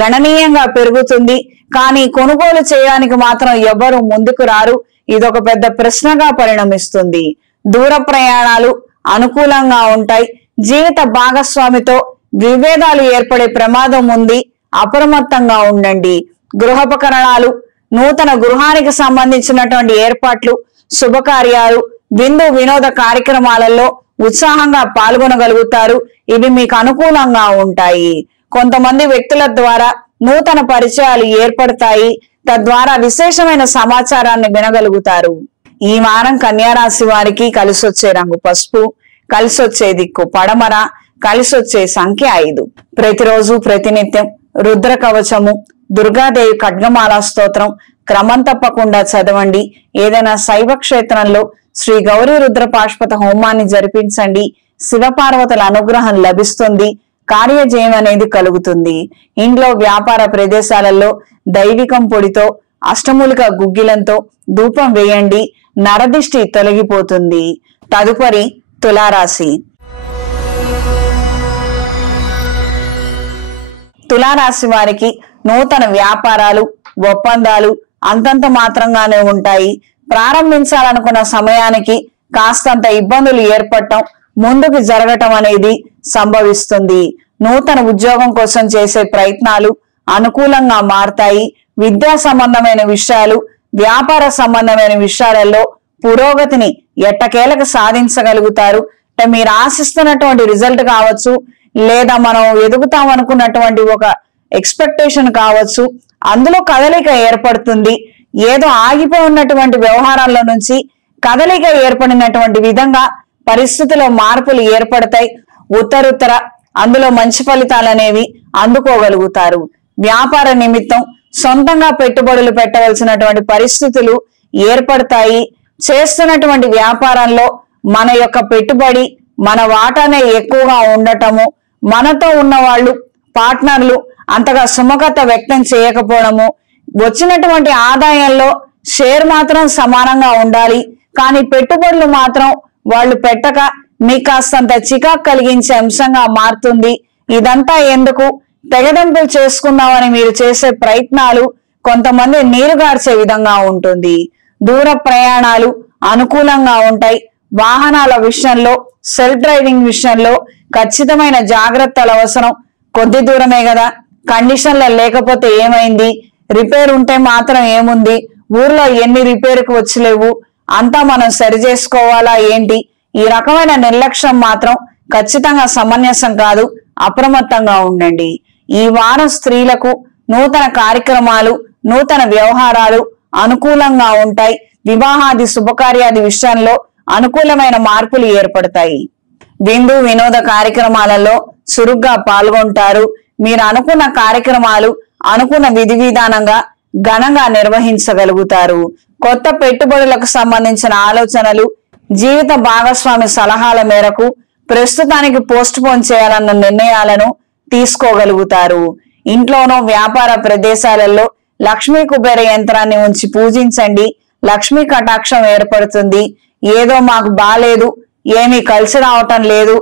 గణనీయంగా పెరుగుతుంది. కానీ కొనుగోలు చేయడానికి మాత్రం ఎవ్వరూ ముందుకు రారు. ఇదొక పెద్ద ప్రశ్నగా పరిణమిస్తుంది. దూర ప్రయాణాలు అనుకూలంగా ఉంటాయి. జీవిత భాగస్వామితో విభేదాలు ఏర్పడే ప్రమాదం ఉంది. అప్రమత్తంగా ఉండండి. గృహోపకరణాలు, నూతన గృహానికి సంబంధించినటువంటి ఏర్పాట్లు, శుభకార్యాలు, విందు వినోద కార్యక్రమాలలో ఉత్సాహంగా పాల్గొనగలుగుతారు. ఇవి మీకు అనుకూలంగా ఉంటాయి. కొంతమంది వ్యక్తుల ద్వారా నూతన పరిచయాలు ఏర్పడతాయి. తద్వారా విశేషమైన సమాచారాన్ని వినగలుగుతారు. ఈ వారం కన్యా రాశి వారికి కలిసొచ్చే రంగు పసుపు, కలిసొచ్చే దిక్కు పడమర, కలిసొచ్చే సంఖ్య 5. ప్రతిరోజు ప్రతినిత్యం రుద్ర కవచము, దుర్గాదేవి ఖడ్గమాల స్తోత్రం క్రమం తప్పకుండా చదవండి. ఏదైనా శైవ క్షేత్రంలో శ్రీ గౌరీ రుద్ర పాశుపత హోమాన్ని జరిపించండి. శివపార్వతుల అనుగ్రహం లభిస్తుంది. కార్యజయం అనేది కలుగుతుంది. ఇంట్లో వ్యాపార ప్రదేశాలలో దైవికం పొడితో, అష్టమూలిక గుగ్గిలంతో ధూపం వేయండి. నరదిష్టి తొలగిపోతుంది. తదుపరి తులారాశి. తులారాశి వారికి నూతన వ్యాపారాలు, ఒప్పందాలు అంతంత మాత్రంగానే ఉంటాయి. ప్రారంభించాలనుకున్న సమయానికి కాస్తంత ఇబ్బందులు ఏర్పడటం, ముందుకు జరగటం అనేది సంభవిస్తుంది. నూతన ఉద్యోగం కోసం చేసే ప్రయత్నాలు అనుకూలంగా మారతాయి. విద్యా సంబంధమైన విషయాలు, వ్యాపార సంబంధమైన విషయాలలో పురోగతిని ఎట్టకేలకు సాధించగలుగుతారు. అంటే మీరు ఆశిస్తున్నటువంటి రిజల్ట్ కావచ్చు, లేదా మనం ఎదుగుతాం అనుకున్నటువంటి ఒక ఎక్స్పెక్టేషన్ కావచ్చు, అందులో కదలిక ఏర్పడుతుంది. ఏదో ఆగిపోయి ఉన్నటువంటి వ్యవహారాల్లో నుంచి కదలిక ఏర్పడినటువంటి విధంగా పరిస్థితిలో మార్పులు ఏర్పడతాయి. ఉత్తరుత్తర అందులో మంచి ఫలితాలు అనేవి అందుకోగలుగుతారు. వ్యాపార నిమిత్తం సొంతంగా పెట్టుబడులు పెట్టవలసినటువంటి పరిస్థితులు ఏర్పడతాయి. చేస్తున్నటువంటి వ్యాపారంలో మన యొక్క పెట్టుబడి, మన వాటానే ఎక్కువగా ఉండటము, మనతో ఉన్న వాళ్ళు పార్ట్నర్లు అంతగా సుముఖత వ్యక్తం చేయకపోవడము, వచ్చినటువంటి ఆదాయంలో షేర్ మాత్రం సమానంగా ఉండాలి, కానీ పెట్టుబడులు మాత్రం వాళ్ళు పెట్టక మీకు కాస్తంత చికాకు కలిగించే అంశంగా మారుతుంది. ఇదంతా ఎందుకు, తెగదెంపులు చేసుకుందామని మీరు చేసే ప్రయత్నాలు కొంతమంది నీరుగార్చే విధంగా ఉంటుంది. దూర ప్రయాణాలు అనుకూలంగా ఉంటాయి. వాహనాల విషయంలో, సెల్ఫ్ డ్రైవింగ్ విషయంలో ఖచ్చితమైన జాగ్రత్తలు అవసరం. కొద్ది దూరమే కదా, కండిషన్లో లేకపోతే ఏమైంది, రిపేర్ ఉంటే మాత్రం ఏముంది, ఊర్లో ఎన్ని రిపేర్కు వచ్చలేవు, అంతా మనం సరి చేసుకోవాలా ఏంటి, ఈ రకమైన నిర్లక్ష్యం మాత్రం ఖచ్చితంగా సమంజసం కాదు. అప్రమత్తంగా ఉండండి. ఈ వారం స్త్రీలకు నూతన కార్యక్రమాలు, నూతన వ్యవహారాలు అనుకూలంగా ఉంటాయి. వివాహాది శుభకార్యాది విషయంలో అనుకూలమైన మార్పులు ఏర్పడతాయి. విందు వినోద కార్యక్రమాలలో చురుగ్గా పాల్గొంటారు. మీరు అనుకున్న కార్యక్రమాలు అనుకున్న విధి విధానంగా ఘనంగా నిర్వహించగలుగుతారు. కొత్త పెట్టుబడులకు సంబంధించిన ఆలోచనలు, జీవిత భాగస్వామి సలహాల మేరకు ప్రస్తుతానికి పోస్ట్ పోన్ చేయాలన్న నిర్ణయాలను తీసుకోగలుగుతారు. ఇంట్లోనూ వ్యాపార ప్రదేశాలలో లక్ష్మీ కుబేర యంత్రాన్ని ఉంచి పూజించండి. లక్ష్మీ కటాక్షం ఏర్పడుతుంది. ఏదో మాకు బాలేదు, ఏమీ కలిసి రావటం లేదు,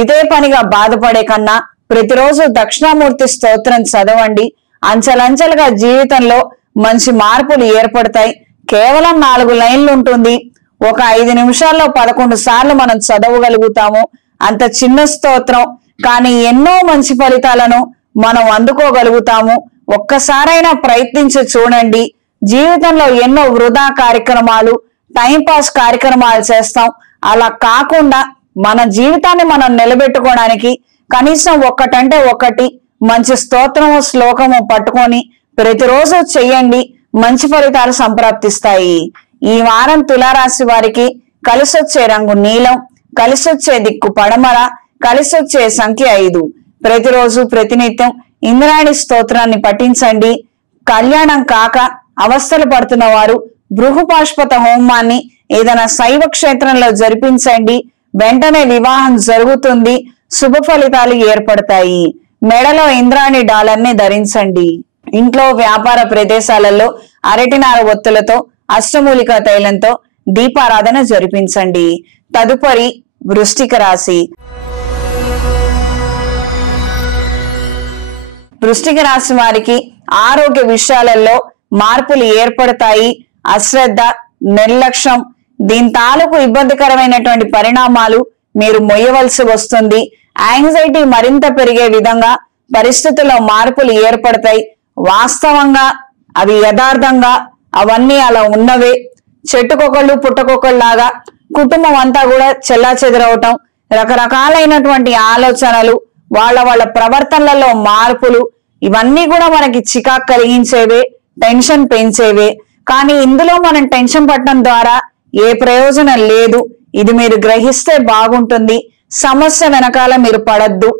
ఇదే పనిగా బాధపడే కన్నా ప్రతిరోజు దక్షిణామూర్తి స్తోత్రం చదవండి. అంచెలంచెలుగా జీవితంలో మంచి మార్పులు ఏర్పడతాయి. కేవలం 4 లైన్లు ఉంటుంది. ఒక 5 నిమిషాల్లో 11 సార్లు మనం చదవగలుగుతాము. అంత చిన్న స్తోత్రం, కానీ ఎన్నో మంచి ఫలితాలను మనం అందుకోగలుగుతాము. ఒక్కసారైనా ప్రయత్నించి చూడండి. జీవితంలో ఎన్నో వృధా కార్యక్రమాలు, టైంపాస్ కార్యక్రమాలు చేస్తాం. అలా కాకుండా మన జీవితాన్ని మనం నిలబెట్టుకోవడానికి కనీసం ఒక్కటంటే ఒకటి మంచి స్తోత్రము, శ్లోకము పట్టుకొని ప్రతిరోజు చెయ్యండి. మంచి ఫలితాలు సంప్రాప్తిస్తాయి. ఈ వారం తులారాశి వారికి కలిసొచ్చే రంగు నీలం, కలిసొచ్చే దిక్కు పడమర, కలిసొచ్చే సంఖ్య 5. ప్రతిరోజు ప్రతినిత్యం ఇంద్రాణి స్తోత్రాన్ని పఠించండి. కళ్యాణం కాక అవస్థలు పడుతున్న వారు బృహపాష్పత హోమాన్ని ఏదైనా శైవ క్షేత్రంలో జరిపించండి. వెంటనే వివాహం జరుగుతుంది. శుభ ఫలితాలు ఏర్పడతాయి. మెడలో ఇంద్రాణి డాలర్ని ధరించండి. ఇంట్లో వ్యాపార ప్రదేశాలలో అరటినార ఒత్తులతో, అష్టమూలిక తైలంతో దీపారాధన జరిపించండి. తదుపరి వృశ్చిక రాశి. వృశ్చిక రాశి వారికి ఆరోగ్య విషయాలలో మార్పులు ఏర్పడతాయి. అశ్రద్ధ, నిర్లక్ష్యం, దీని తాలూకు ఇబ్బందికరమైనటువంటి పరిణామాలు మీరు మొయ్యవలసి వస్తుంది. యాంగ్జైటీ మరింత పెరిగే విధంగా పరిస్థితుల్లో మార్పులు ఏర్పడతాయి. వాస్తవంగా అవి యథార్థంగా అవన్నీ అలా ఉన్నవే. చెట్టుకొకళ్ళు పుట్టకొకళ్ళలాగా కుటుంబం అంతా కూడా చెల్లాచెదరవటం, రకరకాలైనటువంటి ఆలోచనలు, వాళ్ళ ప్రవర్తనలలో మార్పులు, ఇవన్నీ కూడా మనకి చికాకు కలిగించేవే, టెన్షన్ పెంచేవే. కానీ ఇందులో మనం టెన్షన్ పడటం ద్వారా ఏ ప్రయోజనం లేదు. ఇది మీరు గ్రహిస్తే బాగుంటుంది. సమస్య వెనకాల మీరు పడద్దు,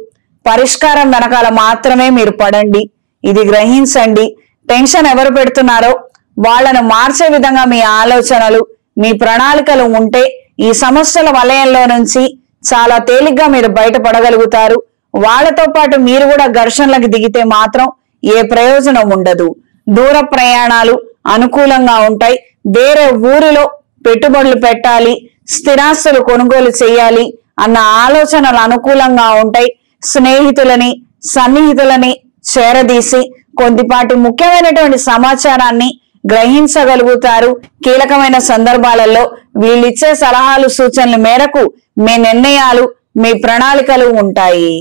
పరిష్కారం వెనకాల మాత్రమే మీరు పడండి. ఇది గ్రహించండి. టెన్షన్ ఎవరు పెడుతున్నారో వాళ్ళను మార్చే విధంగా మీ ఆలోచనలు, మీ ప్రణాళికలు ఉంటే ఈ సమస్యల వలయంలో నుంచి చాలా తేలిగ్గా మీరు బయటపడగలుగుతారు. వాళ్ళతో పాటు మీరు కూడా ఘర్షణలకు దిగితే మాత్రం ఏ ప్రయోజనం ఉండదు. దూర ప్రయాణాలు అనుకూలంగా ఉంటాయి. వేరే ఊరిలో పెట్టుబడులు పెట్టాలి, స్థిరాస్తులు కొనుగోలు చేయాలి అన్న ఆలోచనలు అనుకూలంగా ఉంటాయి. స్నేహితులని, సన్నిహితులని చేరదీసి కొద్దిపాటి ముఖ్యమైనటువంటి సమాచారాన్ని గ్రహించగలుగుతారు. కీలకమైన సందర్భాలలో వీళ్ళిచ్చే సలహాలు, సూచనల మేరకు మీ నిర్ణయాలు మీ ప్రణాళికలు ఉంటాయి.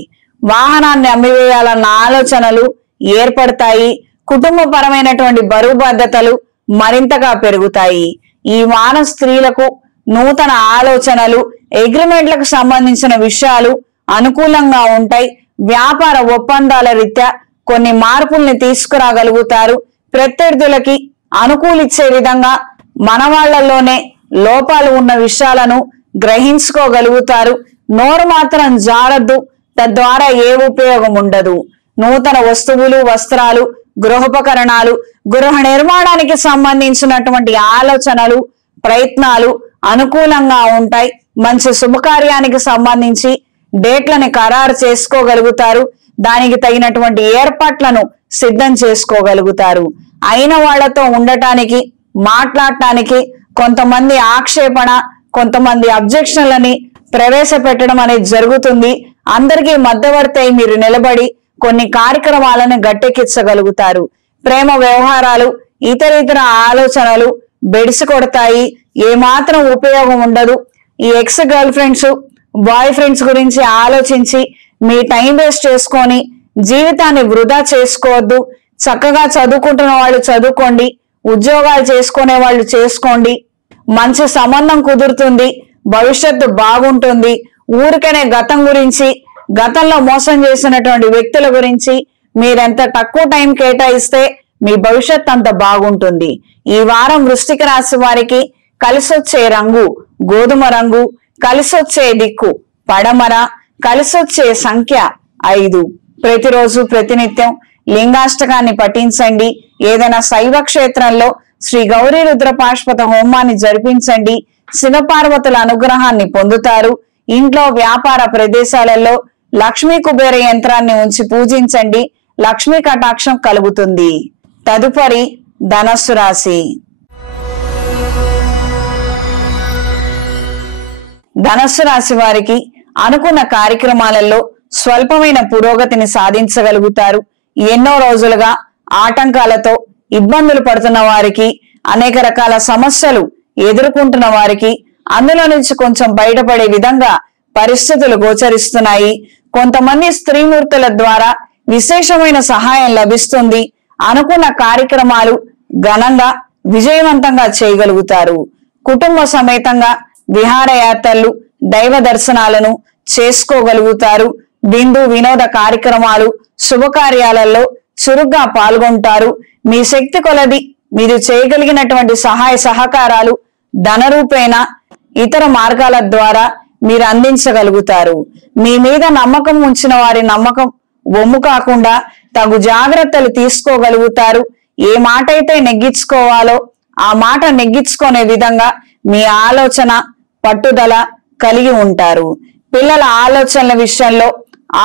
వాహనాన్ని అమ్మివేయాలన్న ఆలోచనలు ఏర్పడతాయి. కుటుంబపరమైనటువంటి బరువు బాధ్యతలు మరింతగా పెరుగుతాయి. ఈ వారం స్త్రీలకు నూతన ఆలోచనలు, అగ్రిమెంట్లకు సంబంధించిన విషయాలు అనుకూలంగా ఉంటాయి. వ్యాపార ఒప్పందాల రీత్యా కొన్ని మార్పుల్ని తీసుకురాగలుగుతారు. ప్రత్యర్థులకి అనుకూలించే విధంగా మన వాళ్ళలోనే లోపాలు ఉన్న విషయాలను గ్రహించుకోగలుగుతారు. నోరు మాత్రం జారద్దు, తద్వారా ఏ ఉపయోగం ఉండదు. నూతన వస్తువులు, వస్త్రాలు, గృహోపకరణాలు, గృహ నిర్మాణానికి సంబంధించినటువంటి ఆలోచనలు, ప్రయత్నాలు అనుకూలంగా ఉంటాయి. మంచి శుభకార్యానికి సంబంధించి డేట్లను ఖరారు చేసుకోగలుగుతారు. దానికి తగినటువంటి ఏర్పాట్లను సిద్ధం చేసుకోగలుగుతారు. అయిన వాళ్లతో ఉండటానికి, మాట్లాడటానికి కొంతమంది ఆక్షేపణ, కొంతమంది అబ్జెక్షన్లని ప్రవేశపెట్టడం అనేది జరుగుతుంది. అందరికీ మధ్యవర్తి అయి మీరు నిలబడి కొన్ని కార్యక్రమాలను గట్టెక్కించగలుగుతారు. ప్రేమ వ్యవహారాలు, ఇతర ఆలోచనలు బెడిసి కొడతాయి. ఏమాత్రం ఉపయోగం ఉండదు. ఈ ex girlfriends, boyfriends గురించి ఆలోచించి మీ టైం వేస్ట్ చేసుకొని జీవితాన్ని వృధా చేసుకోవద్దు. చక్కగా చదువుకుంటున్న వాళ్ళు చదువుకోండి, ఉద్యోగాలు చేసుకునే వాళ్ళు చేసుకోండి. మంచి సంబంధం కుదురుతుంది, భవిష్యత్తు బాగుంటుంది. ఊరికనే గతం గురించి, గతంలో మోసం చేసినటువంటి వ్యక్తుల గురించి మీరెంత తక్కువ టైం కేటాయిస్తే మీ భవిష్యత్ అంత బాగుంటుంది. ఈ వారం వృశ్చిక రాశి వారికి కలిసొచ్చే రంగు గోధుమ రంగు, కలిసొచ్చే దిక్కు పడమర, కలిసొచ్చే సంఖ్య 5. ప్రతిరోజు ప్రతినిత్యం లింగాష్టకాన్ని పఠించండి. ఏదైనా శైవ క్షేత్రంలో శ్రీ గౌరీ రుద్రపాశుపత హోమాన్ని జరిపించండి. శివపార్వతుల అనుగ్రహాన్ని పొందుతారు. ఇంట్లో, వ్యాపార ప్రదేశాలలో లక్ష్మీ కుబేర యంత్రాన్ని ఉంచి పూజించండి. లక్ష్మీ కటాక్షం కలుగుతుంది. తదుపరి ధనస్సు రాశి. ధనస్సు రాశి వారికి అనుకున్న కార్యక్రమాలలో స్వల్పమైన పురోగతిని సాధించగలుగుతారు. ఎన్నో రోజులుగా ఆటంకాలతో ఇబ్బందులు పడుతున్న వారికి, అనేక రకాల సమస్యలు ఎదుర్కొంటున్న వారికి అందులో నుంచి కొంచెం బయటపడే విధంగా పరిస్థితులు గోచరిస్తున్నాయి. కొంతమంది స్త్రీమూర్తుల ద్వారా విశేషమైన సహాయం లభిస్తుంది. అనుకున్న కార్యక్రమాలు ఘనంగా, విజయవంతంగా చేయగలుగుతారు. కుటుంబ సమేతంగా విహారయాత్రలు, దైవ దర్శనాలను చేసుకోగలుగుతారు. విందు వినోద కార్యక్రమాలు, శుభకార్యాలలో చురుగ్గా పాల్గొంటారు. మీ శక్తి కొలది మీరు చేయగలిగినటువంటి సహాయ సహకారాలు ధన రూపేణ, ఇతర మార్గాల ద్వారా మీరు అందించగలుగుతారు. మీ మీద నమ్మకం ఉంచిన వారి నమ్మకం వమ్ము కాకుండా తగు జాగ్రత్తలు తీసుకోగలుగుతారు. ఏ మాట అయితే నెగ్గించుకోవాలో ఆ మాట నెగ్గించుకునే విధంగా మీ ఆలోచన, పట్టుదల కలిగి ఉంటారు. పిల్లల ఆలోచనల విషయంలో,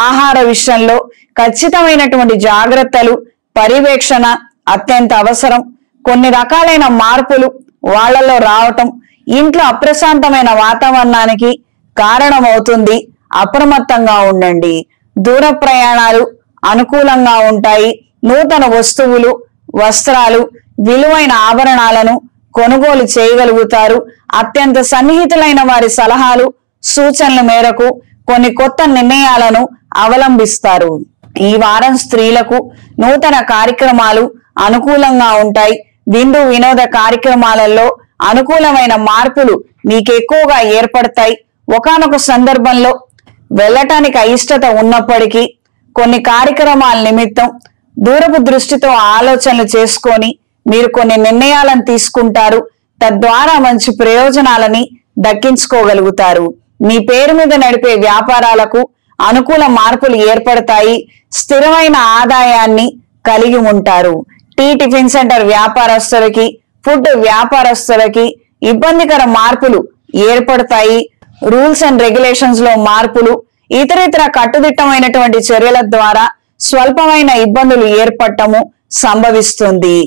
ఆహార విషయంలో ఖచ్చితమైనటువంటి జాగ్రత్తలు, పర్యవేక్షణ అత్యంత అవసరం. కొన్ని రకాలైన మార్పులు వాళ్లలో రావటం ఇంట్లో అప్రశాంతమైన వాతావరణానికి కారణమవుతుంది. అప్రమత్తంగా ఉండండి. దూర ప్రయాణాలు అనుకూలంగా ఉంటాయి. నూతన వస్తువులు, వస్త్రాలు, విలువైన ఆభరణాలను కొనుగోలు చేయగలుగుతారు. అత్యంత సన్నిహితులైన వారి సలహాలు, సూచనల మేరకు కొన్ని కొత్త నిర్ణయాలను అవలంబిస్తారు. ఈ వారం స్త్రీలకు నూతన కార్యక్రమాలు అనుకూలంగా ఉంటాయి. విందు వినోద కార్యక్రమాలలో అనుకూలమైన మార్పులు మీకు ఎక్కువగా ఏర్పడతాయి. ఒకానొక సందర్భంలో వెళ్ళటానికి అయిష్టత ఉన్నప్పటికీ కొన్ని కార్యక్రమాల నిమిత్తం దూరపు దృష్టితో ఆలోచనలు చేసుకొని మీరు కొన్ని నిర్ణయాలను తీసుకుంటారు. తద్వారా మంచి ప్రయోజనాలని దక్కించుకోగలుగుతారు. మీ పేరు మీద నడిపే వ్యాపారాలకు అనుకూల మార్పులు ఏర్పడతాయి. స్థిరమైన ఆదాయాన్ని కలిగి ఉంటారు. టిఫిన్ సెంటర్ వ్యాపారస్తులకి, ఫుడ్ వ్యాపారస్తులకి ఇబ్బందికర మార్పులు ఏర్పడతాయి. రూల్స్ అండ్ రెగ్యులేషన్స్ లో మార్పులు, ఇతరితర కట్టుదిట్టమైనటువంటి చర్యల ద్వారా స్వల్పమైన ఇబ్బందులు ఏర్పడటము సంభవిస్తుంది.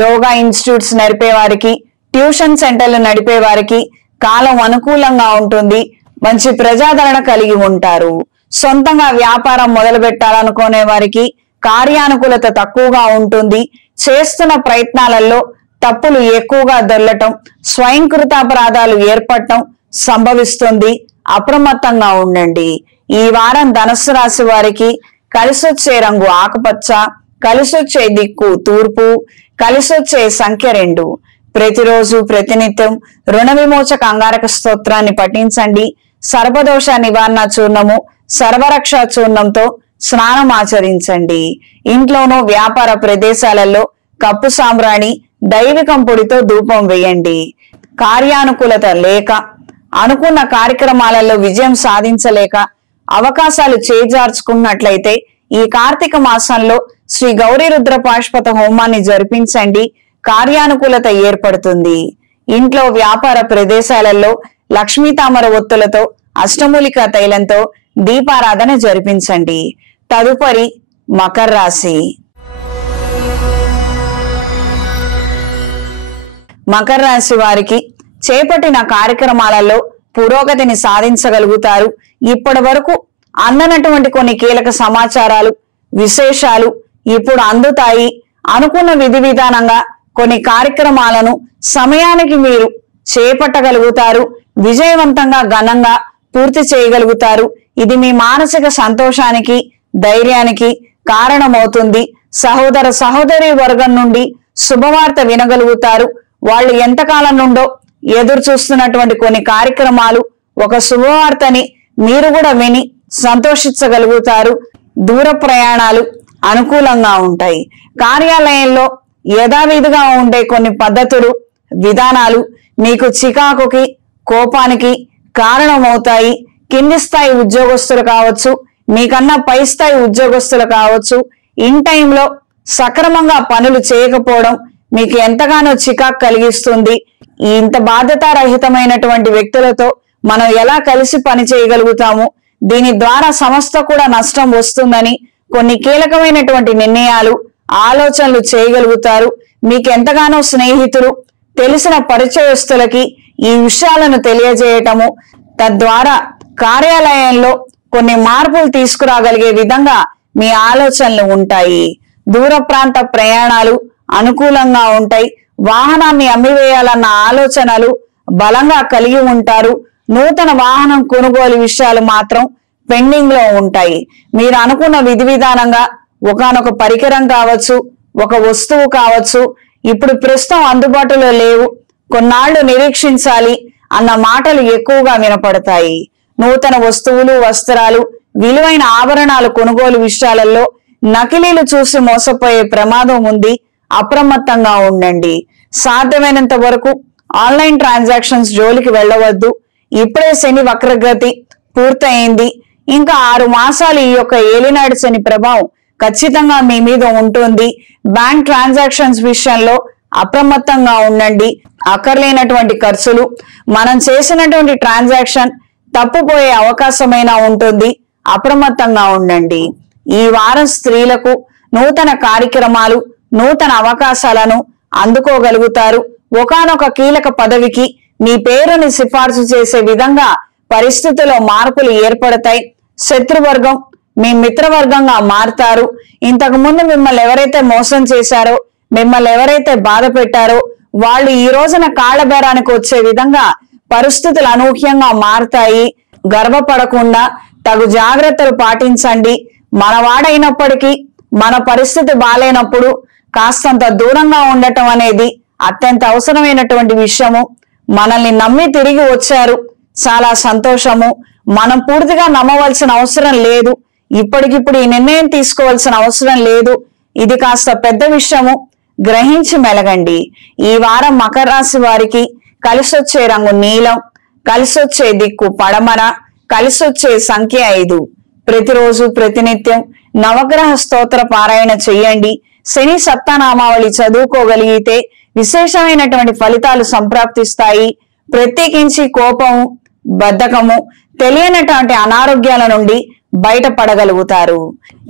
యోగా ఇన్స్టిట్యూట్స్ నడిపే వారికి, ట్యూషన్ సెంటర్లు నడిపే వారికి కాలం అనుకూలంగా ఉంటుంది. మంచి ప్రజాదరణ కలిగి ఉంటారు. సొంతంగా వ్యాపారం మొదలు పెట్టాలనుకునే వారికి కార్యానుకూలత తక్కువగా ఉంటుంది. చేస్తున్న ప్రయత్నాలలో తప్పులు ఎక్కువగా దొర్లటం, స్వయంకృతాపరాధాలు ఏర్పడటం సంభవిస్తుంది. అప్రమత్తంగా ఉండండి. ఈ వారం ధనుస్సు రాశి వారికి కలిసొచ్చే రంగు ఆకుపచ్చ, కలిసొచ్చే దిక్కు తూర్పు, కలిసొచ్చే సంఖ్య 2. ప్రతిరోజు ప్రతినిత్యం రుణ విమోచక అంగారక స్తోత్రాన్ని పఠించండి. సర్పదోష నివారణ చూర్ణము, సర్వరక్ష చూర్ణంతో స్నానం ఆచరించండి. ఇంట్లోనూ వ్యాపార ప్రదేశాలలో కప్పు సాంబ్రాణి, దైవికం పొడితో ధూపం వేయండి. కార్యానుకూలత లేక, అనుకున్న కార్యక్రమాలలో విజయం సాధించలేక అవకాశాలు చేజార్చుకున్నట్లయితే ఈ కార్తీక మాసంలో శ్రీ గౌరీ రుద్ర పాశుపత హోమాన్ని జరిపించండి. కార్యానుకూలత ఏర్పడుతుంది. ఇంట్లో వ్యాపార ప్రదేశాలలో లక్ష్మీ తామర ఒత్తులతో అష్టమూలిక తైలంతో దీపారాధన జరిపించండి. తదుపరి మకర రాశి. మకర రాశి వారికి చేపట్టిన కార్యక్రమాలలో పురోగతిని సాధించగలుగుతారు. ఇప్పటి వరకు అందనటువంటి కొన్ని కీలక సమాచారాలు, విశేషాలు ఇప్పుడు అందుతాయి. అనుకున్న విధి విధానంగా కొన్ని కార్యక్రమాలను సమయానికి మీరు చేపట్టగలుగుతారు. విజయవంతంగా ఘనంగా పూర్తి చేయగలుగుతారు. ఇది మీ మానసిక సంతోషానికి, ధైర్యానికి కారణమవుతుంది. సహోదర సహోదరి వర్గం నుండి శుభవార్త వినగలుగుతారు. వాళ్ళు ఎంతకాలం నుండో ఎదురు చూస్తున్నటువంటి కొన్ని కార్యక్రమాలు, ఒక శుభవార్తని మీరు కూడా విని సంతోషించగలుగుతారు. దూర ప్రయాణాలు అనుకూలంగా ఉంటాయి. కార్యాలయంలో యథావిధిగా ఉండే కొన్ని పద్ధతులు, విధానాలు మీకు చికాకుకి, కోపానికి కారణమవుతాయి. కింది స్థాయి ఉద్యోగస్తులు కావచ్చు, మీకన్నా పై స్థాయి ఉద్యోగస్తులు కావచ్చు, ఇన్ టైంలో సక్రమంగా పనులు చేయకపోవడం మీకు ఎంతగానో చికాకు కలిగిస్తుంది. ఇంత బాధ్యతారహితమైనటువంటి వ్యక్తులతో మనం ఎలా కలిసి పని చేయగలుగుతాము, దీని ద్వారా సంస్థ కూడా నష్టం వస్తుందని కొన్ని కీలకమైనటువంటి నిర్ణయాలు, ఆలోచనలు చేయగలుగుతారు. మీకు ఎంతగానో స్నేహితులు, తెలిసిన పరిచయస్తులకి ఈ విషయాలను తెలియజేయటము, తద్వారా కార్యాలయంలో కొన్ని మార్పులు తీసుకురాగలిగే విధంగా మీ ఆలోచనలు ఉంటాయి. దూర ప్రాంత ప్రయాణాలు అనుకూలంగా ఉంటాయి. వాహనాన్ని అమ్మివేయాలన్న ఆలోచనలు బలంగా కలిగి ఉంటారు. నూతన వాహనం కొనుగోలు విషయాలు మాత్రం పెండింగ్ లో ఉంటాయి. మీరు అనుకున్న విధి విధానంగా ఒకానొక పరికరం కావచ్చు, ఒక వస్తువు కావచ్చు, ఇప్పుడు ప్రస్తుతం అందుబాటులో లేవు, కొన్నాళ్లు నిరీక్షించాలి అన్న మాటలు ఎక్కువగా వినపడతాయి. నూతన వస్తువులు, వస్త్రాలు, విలువైన ఆభరణాలు కొనుగోలు విషయాలలో నకిలీలు చూసి మోసపోయే ప్రమాదం ఉంది. అప్రమత్తంగా ఉండండి. సాధ్యమైనంత వరకు ఆన్లైన్ ట్రాన్సాక్షన్స్ జోలికి వెళ్ళవద్దు. ఇప్పుడే శని వక్రగతి పూర్తయింది. ఇంకా 6 మాసాలు ఈ యొక్క ఏలినాడు శని ప్రభావం ఖచ్చితంగా మీ మీద ఉంటుంది. బ్యాంక్ ట్రాన్సాక్షన్స్ విషయంలో అప్రమత్తంగా ఉండండి. అక్కర్లేనటువంటి ఖర్చులు, మనం చేసినటువంటి ట్రాన్సాక్షన్ తప్పుపోయే అవకాశమైనా ఉంటుంది. అప్రమత్తంగా ఉండండి. ఈ వారం స్త్రీలకు నూతన కార్యక్రమాలు, నూతన అవకాశాలను అందుకోగలుగుతారు. ఒకానొక కీలక పదవికి మీ పేరుని సిఫార్సు చేసే విధంగా పరిస్థితుల్లో మార్పులు ఏర్పడతాయి. శత్రువర్గం మీ మిత్రవర్గంగా మారుతారు. ఇంతకు ముందు మిమ్మల్ని ఎవరైతే మోసం చేశారో, మిమ్మల్ని ఎవరైతే బాధ పెట్టారో వాళ్ళు ఈ రోజున కాళ్ళబేరానికి వచ్చే విధంగా పరిస్థితులు అనూహ్యంగా మారుతాయి. గర్వపడకుండా తగు జాగ్రత్తలు పాటించండి. మనవాడైనప్పటికీ మన పరిస్థితి బాలేనప్పుడు కాస్తంత దూరంగా ఉండటం అనేది అత్యంత అవసరమైనటువంటి విషయము. మనల్ని నమ్మి తిరిగి వచ్చారు, చాలా సంతోషము. మనం పూర్తిగా నమ్మవలసిన అవసరం లేదు. ఇప్పటికిప్పుడు ఈ నిర్ణయం తీసుకోవాల్సిన అవసరం లేదు. ఇది కాస్త పెద్ద విషయము. గ్రహించి మెలగండి. ఈ వారం మకర రాశి వారికి కలిసొచ్చే రంగు నీలం, కలిసొచ్చే దిక్కు పడమర, కలిసొచ్చే సంఖ్య 5. ప్రతిరోజు ప్రతినిత్యం నవగ్రహ స్తోత్ర పారాయణ చెయ్యండి. శని సప్తనామావళి చదువుకోగలిగితే విశేషమైనటువంటి ఫలితాలు సంప్రాప్తిస్తాయి. ప్రత్యేకించి కోపము, బద్ధకము, తెలియనటువంటి అనారోగ్యాల నుండి బయటపడగలుగుతారు.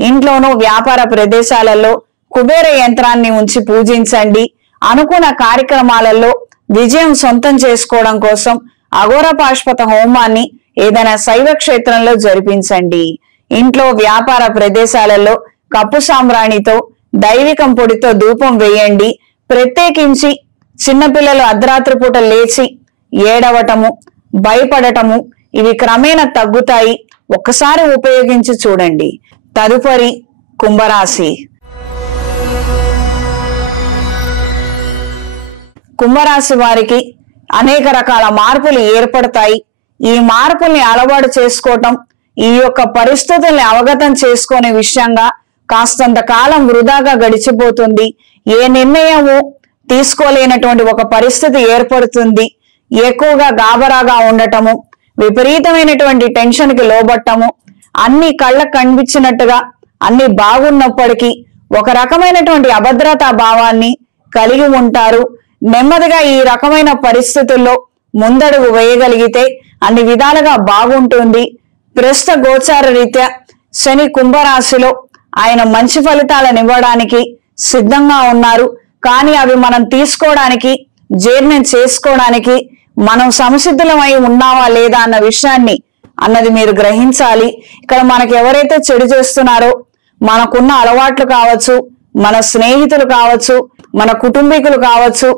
ఇంట్లోనూ వ్యాపార ప్రదేశాలలో కుబేర యంత్రాన్ని ఉంచి పూజించండి. అనుకున్న కార్యక్రమాలలో విజయం సొంతం చేసుకోవడం కోసం అఘోర పాశుపత హోమాన్ని ఏదైనా శైవ క్షేత్రంలో జరిపించండి. ఇంట్లో వ్యాపార ప్రదేశాలలో కప్పు సాంబ్రాణితో, దైవికం పొడితో ధూపం వేయండి. ప్రత్యేకించి చిన్నపిల్లలు అర్ధరాత్రి పూట లేచి ఏడవటము, భయపడటము ఇవి క్రమేణా తగ్గుతాయి. ఒక్కసారి ఉపయోగించి చూడండి. తదుపరి కుంభరాశి. కుంభరాశి వారికి అనేక రకాల మార్పులు ఏర్పడతాయి. ఈ మార్పుల్ని అలవాటు చేసుకోవటం, ఈ యొక్క పరిస్థితుల్ని అవగతం చేసుకునే విషయంగా కాస్తంత కాలం వృధాగా గడిచిపోతుంది. ఏ నిర్ణయము తీసుకోలేనటువంటి ఒక పరిస్థితి ఏర్పడుతుంది. ఎక్కువగా గాబరాగా ఉండటము, విపరీతమైనటువంటి టెన్షన్ కి లోబట్టము, అన్ని కళ్ళకు కనిపించినట్టుగా అన్ని బాగున్నప్పటికీ ఒక రకమైనటువంటి అభద్రతా భావాన్ని కలిగి ఉంటారు. నెమ్మదిగా ఈ రకమైన పరిస్థితుల్లో ముందడుగు వేయగలిగితే అన్ని విధాలుగా బాగుంటుంది. ప్రస్తుత గోచార రీత్యా శని కుంభరాశిలో ఆయన మంచి ఫలితాలను ఇవ్వడానికి సిద్ధంగా ఉన్నారు. కానీ అవి మనం తీసుకోవడానికి, జీర్ణం చేసుకోవడానికి మనం సంసిద్ధులమై ఉన్నావా లేదా అన్న విషయాన్ని అన్నది మీరు గ్రహించాలి. ఇక్కడ మనకు ఎవరైతే చెడు చేస్తున్నారో, మనకున్న అలవాట్లు కావచ్చు, మన స్నేహితులు కావచ్చు, మన కుటుంబీకులు కావచ్చు,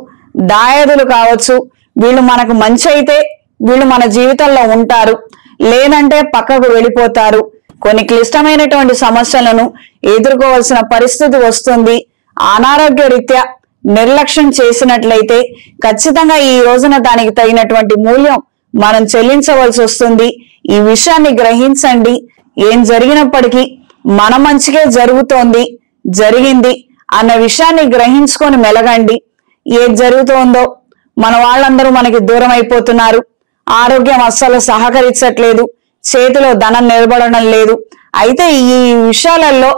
దాయాదులు కావచ్చు, వీళ్ళు మనకు మంచి అయితే వీళ్ళు మన జీవితంలో ఉంటారు, లేదంటే పక్కకు వెళ్ళిపోతారు. కొన్ని క్లిష్టమైనటువంటి సమస్యలను ఎదుర్కోవాల్సిన పరిస్థితి వస్తుంది. అనారోగ్య రీత్యా నిర్లక్ష్యం చేసినట్లయితే ఖచ్చితంగా ఈ రోజున దానికి తగినటువంటి మూల్యం మనం చెల్లించవలసి వస్తుంది. ఈ విషయాన్ని గ్రహించండి. ఏం జరిగినప్పటికీ మన మంచిగా జరిగింది అన్న విషయాన్ని గ్రహించుకొని మెలగండి. ఏం జరుగుతోందో, మన వాళ్ళందరూ మనకి దూరం అయిపోతున్నారు, ఆరోగ్యం అస్సలు సహకరించట్లేదు, చేతిలో ధనం నిలబడడం లేదు, అయితే ఈ విషయాలలో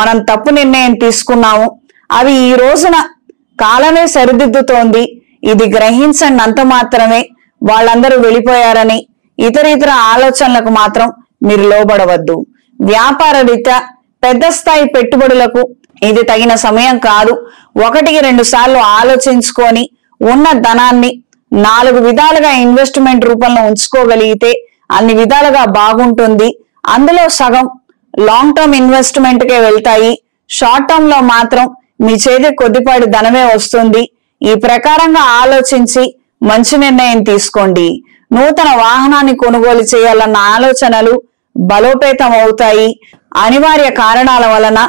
మనం తప్పు నిర్ణయం తీసుకున్నాము, అవి ఈ రోజున కాలమే సరిదిద్దుతోంది, ఇది గ్రహించండి. అంత మాత్రమే వాళ్ళందరూ వెళ్ళిపోయారని ఇతర ఆలోచనలకు మాత్రం మీరు లోబడవద్దు. వ్యాపార రీత్యా పెద్ద స్థాయి పెట్టుబడులకు ఇది తగిన సమయం కాదు. 1-2 సార్లు ఆలోచించుకొని ఉన్న ధనాన్ని 4 విధాలుగా ఇన్వెస్ట్మెంట్ రూపంలో ఉంచుకోగలిగితే అన్ని విధాలుగా బాగుంటుంది. అందులో సగం లాంగ్ టర్మ్ ఇన్వెస్ట్మెంట్ కే వెళ్తాయి. షార్ట్ టర్మ్ లో మాత్రం మీ చేతి కొద్దిపాటి ధనమే వస్తుంది. ఈ ప్రకారంగా ఆలోచించి మంచి నిర్ణయం తీసుకోండి. నూతన వాహనాన్ని కొనుగోలు చేయాలన్న ఆలోచనలు బలోపేతం అవుతాయి. అనివార్య కారణాల వలన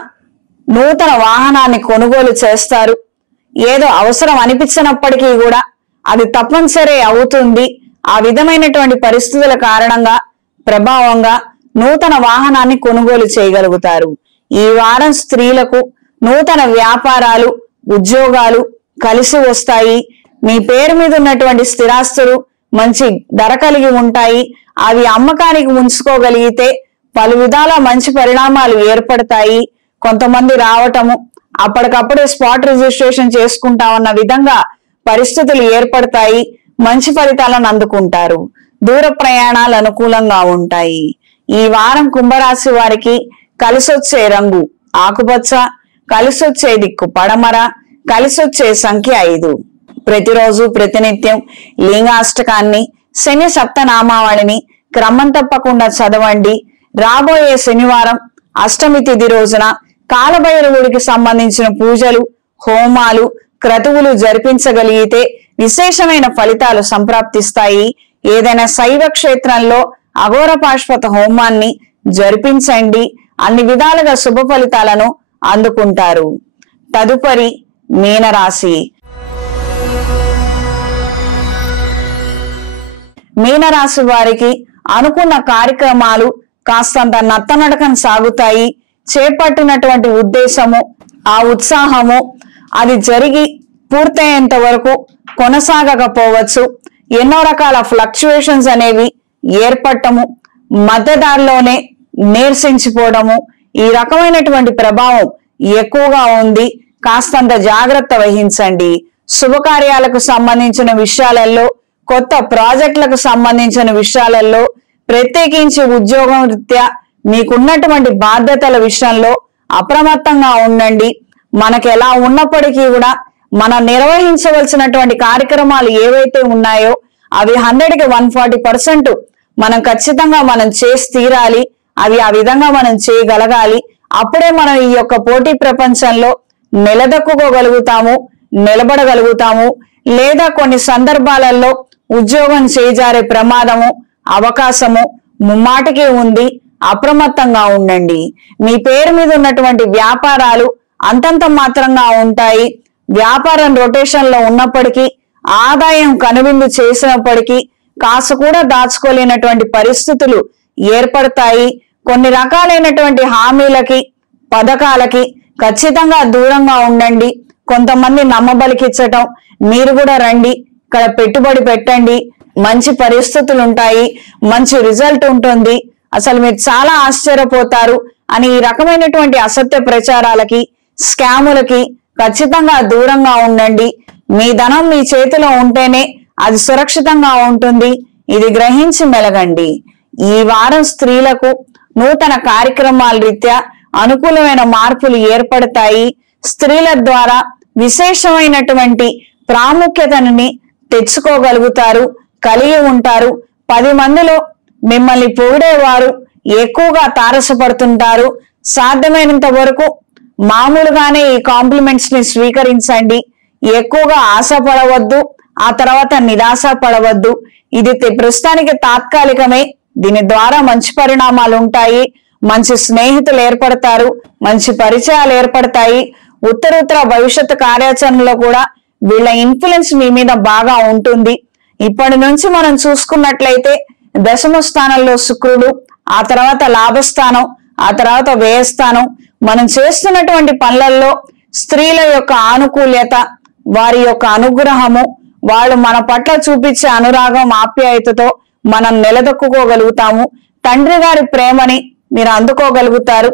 నూతన వాహనాన్ని కొనుగోలు చేస్తారు. ఏదో అవసరం అనిపించినప్పటికీ కూడా అది తప్పనిసరి అవుతుంది. ఆ విధమైనటువంటి పరిస్థితుల కారణంగా ప్రభావంగా నూతన వాహనాన్ని కొనుగోలు చేయగలుగుతారు. ఈ వారం స్త్రీలకు నూతన వ్యాపారాలు, ఉద్యోగాలు కలిసి వస్తాయి. మీ పేరు మీద ఉన్నటువంటి స్థిరాస్తులు మంచి ధర కలిగి ఉంటాయి. అవి అమ్మకానికి ఉంచుకోగలిగితే పలు విధాల మంచి పరిణామాలు ఏర్పడతాయి. కొంతమంది రావటము, అప్పటికప్పుడే స్పాట్ రిజిస్ట్రేషన్ చేసుకుంటామన్న విధంగా పరిస్థితులు ఏర్పడతాయి. మంచి ఫలితాలను అందుకుంటారు. దూర ప్రయాణాలు అనుకూలంగా ఉంటాయి. ఈ వారం కుంభరాశి వారికి కలిసొచ్చే రంగు ఆకుపచ్చ, కలిసొచ్చే దిక్కు పడమర, కలిసొచ్చే సంఖ్య 5. ప్రతిరోజు ప్రతినిత్యం లింగాష్టకాన్ని, శని సప్తనామావళిని క్రమం తప్పకుండా చదవండి. రాబోయే శనివారం అష్టమి తిథి రోజున కాలభైరవుడికి సంబంధించిన పూజలు, హోమాలు, క్రతువులు జరిపించగలిగితే విశేషమైన ఫలితాలు సంప్రాప్తిస్తాయి. ఏదైనా శైవ క్షేత్రంలో అఘోర పాశ్వత హోమాన్ని జరిపించండి. అన్ని విధాలుగా శుభ ఫలితాలను అందుకుంటారు. తదుపరి మీనరాశి. మీనరాశి వారికి అనుకున్న కార్యక్రమాలు కాస్తంత నత్తనడకం సాగుతాయి. చేపట్టినటువంటి ఉద్దేశము, ఆ ఉత్సాహము అది జరిగి పూర్తయ్యేంత వరకు కొనసాగకపోవచ్చు. ఎన్నో రకాల ఫ్లక్చుయేషన్స్ అనేవి ఏర్పడటము, మధ్యదారిలోనే నీరసించిపోవడము, ఈ రకమైనటువంటి ప్రభావం ఎక్కువగా ఉంది. కాస్తంత జాగ్రత్త వహించండి. శుభకార్యాలకు సంబంధించిన విషయాలలో, కొత్త ప్రాజెక్టులకు సంబంధించిన విషయాలలో, ప్రత్యేకించి ఉద్యోగం రీత్యా మీకున్నటువంటి బాధ్యతల విషయంలో అప్రమత్తంగా ఉండండి. మనకు ఎలా ఉన్నప్పటికీ కూడా మనం నిర్వహించవలసినటువంటి కార్యక్రమాలు ఏవైతే ఉన్నాయో అవి 100కి 140% మనం ఖచ్చితంగా మనం చేసి తీరాలి. అవి ఆ విధంగా మనం చేయగలగాలి. అప్పుడే మనం ఈ యొక్క పోటీ ప్రపంచంలో నిలదొక్కుకోగలుగుతాము, నిలబడగలుగుతాము. లేదా కొన్ని సందర్భాలలో ఉద్యోగం చేజారే ప్రమాదము, అవకాశము ముమ్మాటికి ఉంది, అప్రమత్తంగా ఉండండి. మీ పేరు మీద ఉన్నటువంటి వ్యాపారాలు అంతంత మాత్రంగా ఉంటాయి. వ్యాపారం రొటేషన్ లో ఉన్నప్పటికీ, ఆదాయం కనువిందు చేసినప్పటికీ కాసు కూడా దాచుకోలేనటువంటి పరిస్థితులు ఏర్పడతాయి. కొన్ని రకాలైనటువంటి హామీలకి, పథకాలకి ఖచ్చితంగా దూరంగా ఉండండి. కొంతమంది నమ్మబలికిచ్చటం, మీరు కూడా రండి, ఇక్కడ పెట్టుబడి పెట్టండి, మంచి పరిస్థితులు ఉంటాయి, మంచి రిజల్ట్ ఉంటుంది, అసలు మీరు చాలా ఆశ్చర్యపోతారు అని ఈ రకమైనటువంటి అసత్య ప్రచారాలకి, స్కాములకి ఖచ్చితంగా దూరంగా ఉండండి. మీ ధనం మీ చేతిలో ఉంటేనే అది సురక్షితంగా ఉంటుంది. ఇది గ్రహించి మెలగండి. ఈ వారం స్త్రీలకు నూతన కార్యక్రమాల రీత్యా అనుకూలమైన మార్పులు ఏర్పడతాయి. స్త్రీల ద్వారా విశేషమైనటువంటి ప్రాముఖ్యతని తెచ్చుకోగలుగుతారు, కలిగి ఉంటారు. 10 మందిలో మిమ్మల్ని పొగిడేవారు ఎక్కువగా తారసపడుతుంటారు. సాధ్యమైనంత వరకు మామూలుగానే ఈ కాంప్లిమెంట్స్ ని స్వీకరించండి. ఎక్కువగా ఆశపడవద్దు, ఆ తర్వాత నిరాశ పడవద్దు. ఇది ప్రస్తుతానికి తాత్కాలికమే. దీని ద్వారా మంచి పరిణామాలు ఉంటాయి. మంచి స్నేహితులు ఏర్పడతారు, మంచి పరిచయాలు ఏర్పడతాయి. ఉత్తరోత్తర భవిష్యత్తు కార్యాచరణలో కూడా వీళ్ళ ఇన్ఫ్లుయెన్స్ మీ మీద బాగా ఉంటుంది. ఇప్పటి నుంచి మనం చూసుకున్నట్లయితే దశమ స్థానంలో శుక్రుడు, ఆ తర్వాత లాభస్థానం, ఆ తర్వాత వ్యయస్థానం. మనం చేస్తున్నటువంటి పనులలో స్త్రీల యొక్క ఆనుకూల్యత, వారి యొక్క అనుగ్రహము, వాళ్ళు మన పట్ల చూపించే అనురాగం, ఆప్యాయతతో మనం నిలదొక్కుకోగలుగుతాము. తండ్రి గారి ప్రేమని మీరు అందుకోగలుగుతారు.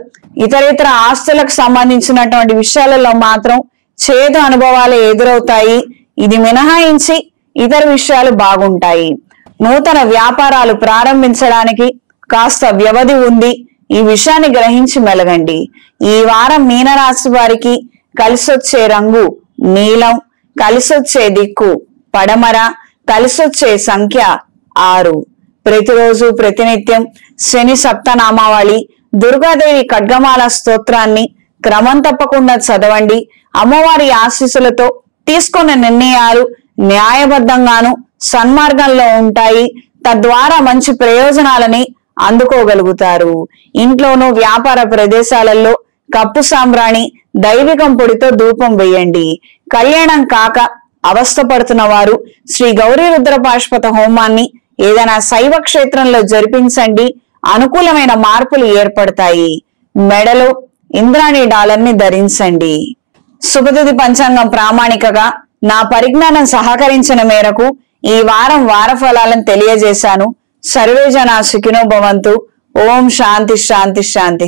ఇతర ఆస్తులకు సంబంధించినటువంటి విషయాలలో మాత్రం చేదు అనుభవాలు ఎదురవుతాయి. ఇది మినహాయించి ఇతర విషయాలు బాగుంటాయి. నూతన వ్యాపారాలు ప్రారంభించడానికి కాస్త వ్యవధి ఉంది. ఈ విషయాన్ని గ్రహించి మెలగండి. ఈ వారం మీనరాశి వారికి కలిసొచ్చే రంగు నీలం, కలిసొచ్చే దిక్కు పడమర, కలిసొచ్చే సంఖ్య 6. ప్రతిరోజు ప్రతినిత్యం శని సప్తనామావళి, దుర్గాదేవి ఖడ్గమాల స్తోత్రాన్ని క్రమం తప్పకుండా చదవండి. అమ్మవారి ఆశీస్సులతో తీసుకున్న నిర్ణయాలు న్యాయబద్ధంగాను సన్మార్గంలో ఉంటాయి. తద్వారా మంచి ప్రయోజనాలని అందుకోగలుగుతారు. ఇంట్లోనూ వ్యాపార ప్రదేశాలలో కప్పు సాంబ్రాణి, దైవికం పొడితో ధూపం వేయండి. కళ్యాణం కాక అవస్థపడుతున్న వారు శ్రీ గౌరీ రుద్రపాశుపత హోమాన్ని ఏదైనా శైవ క్షేత్రంలో జరిపించండి. అనుకూలమైన మార్పులు ఏర్పడతాయి. మెడలో ఇంద్రాణి డాలర్ని ధరించండి. శుభతిథి పంచాంగం ప్రామాణికగా నా పరిజ్ఞానం సహకరించిన మేరకు ఈ వారం వార ఫలాలను తెలియజేశాను. సర్వే జనా సుఖినో భవంతు. ఓం శాంతి శాంతి శాంతి.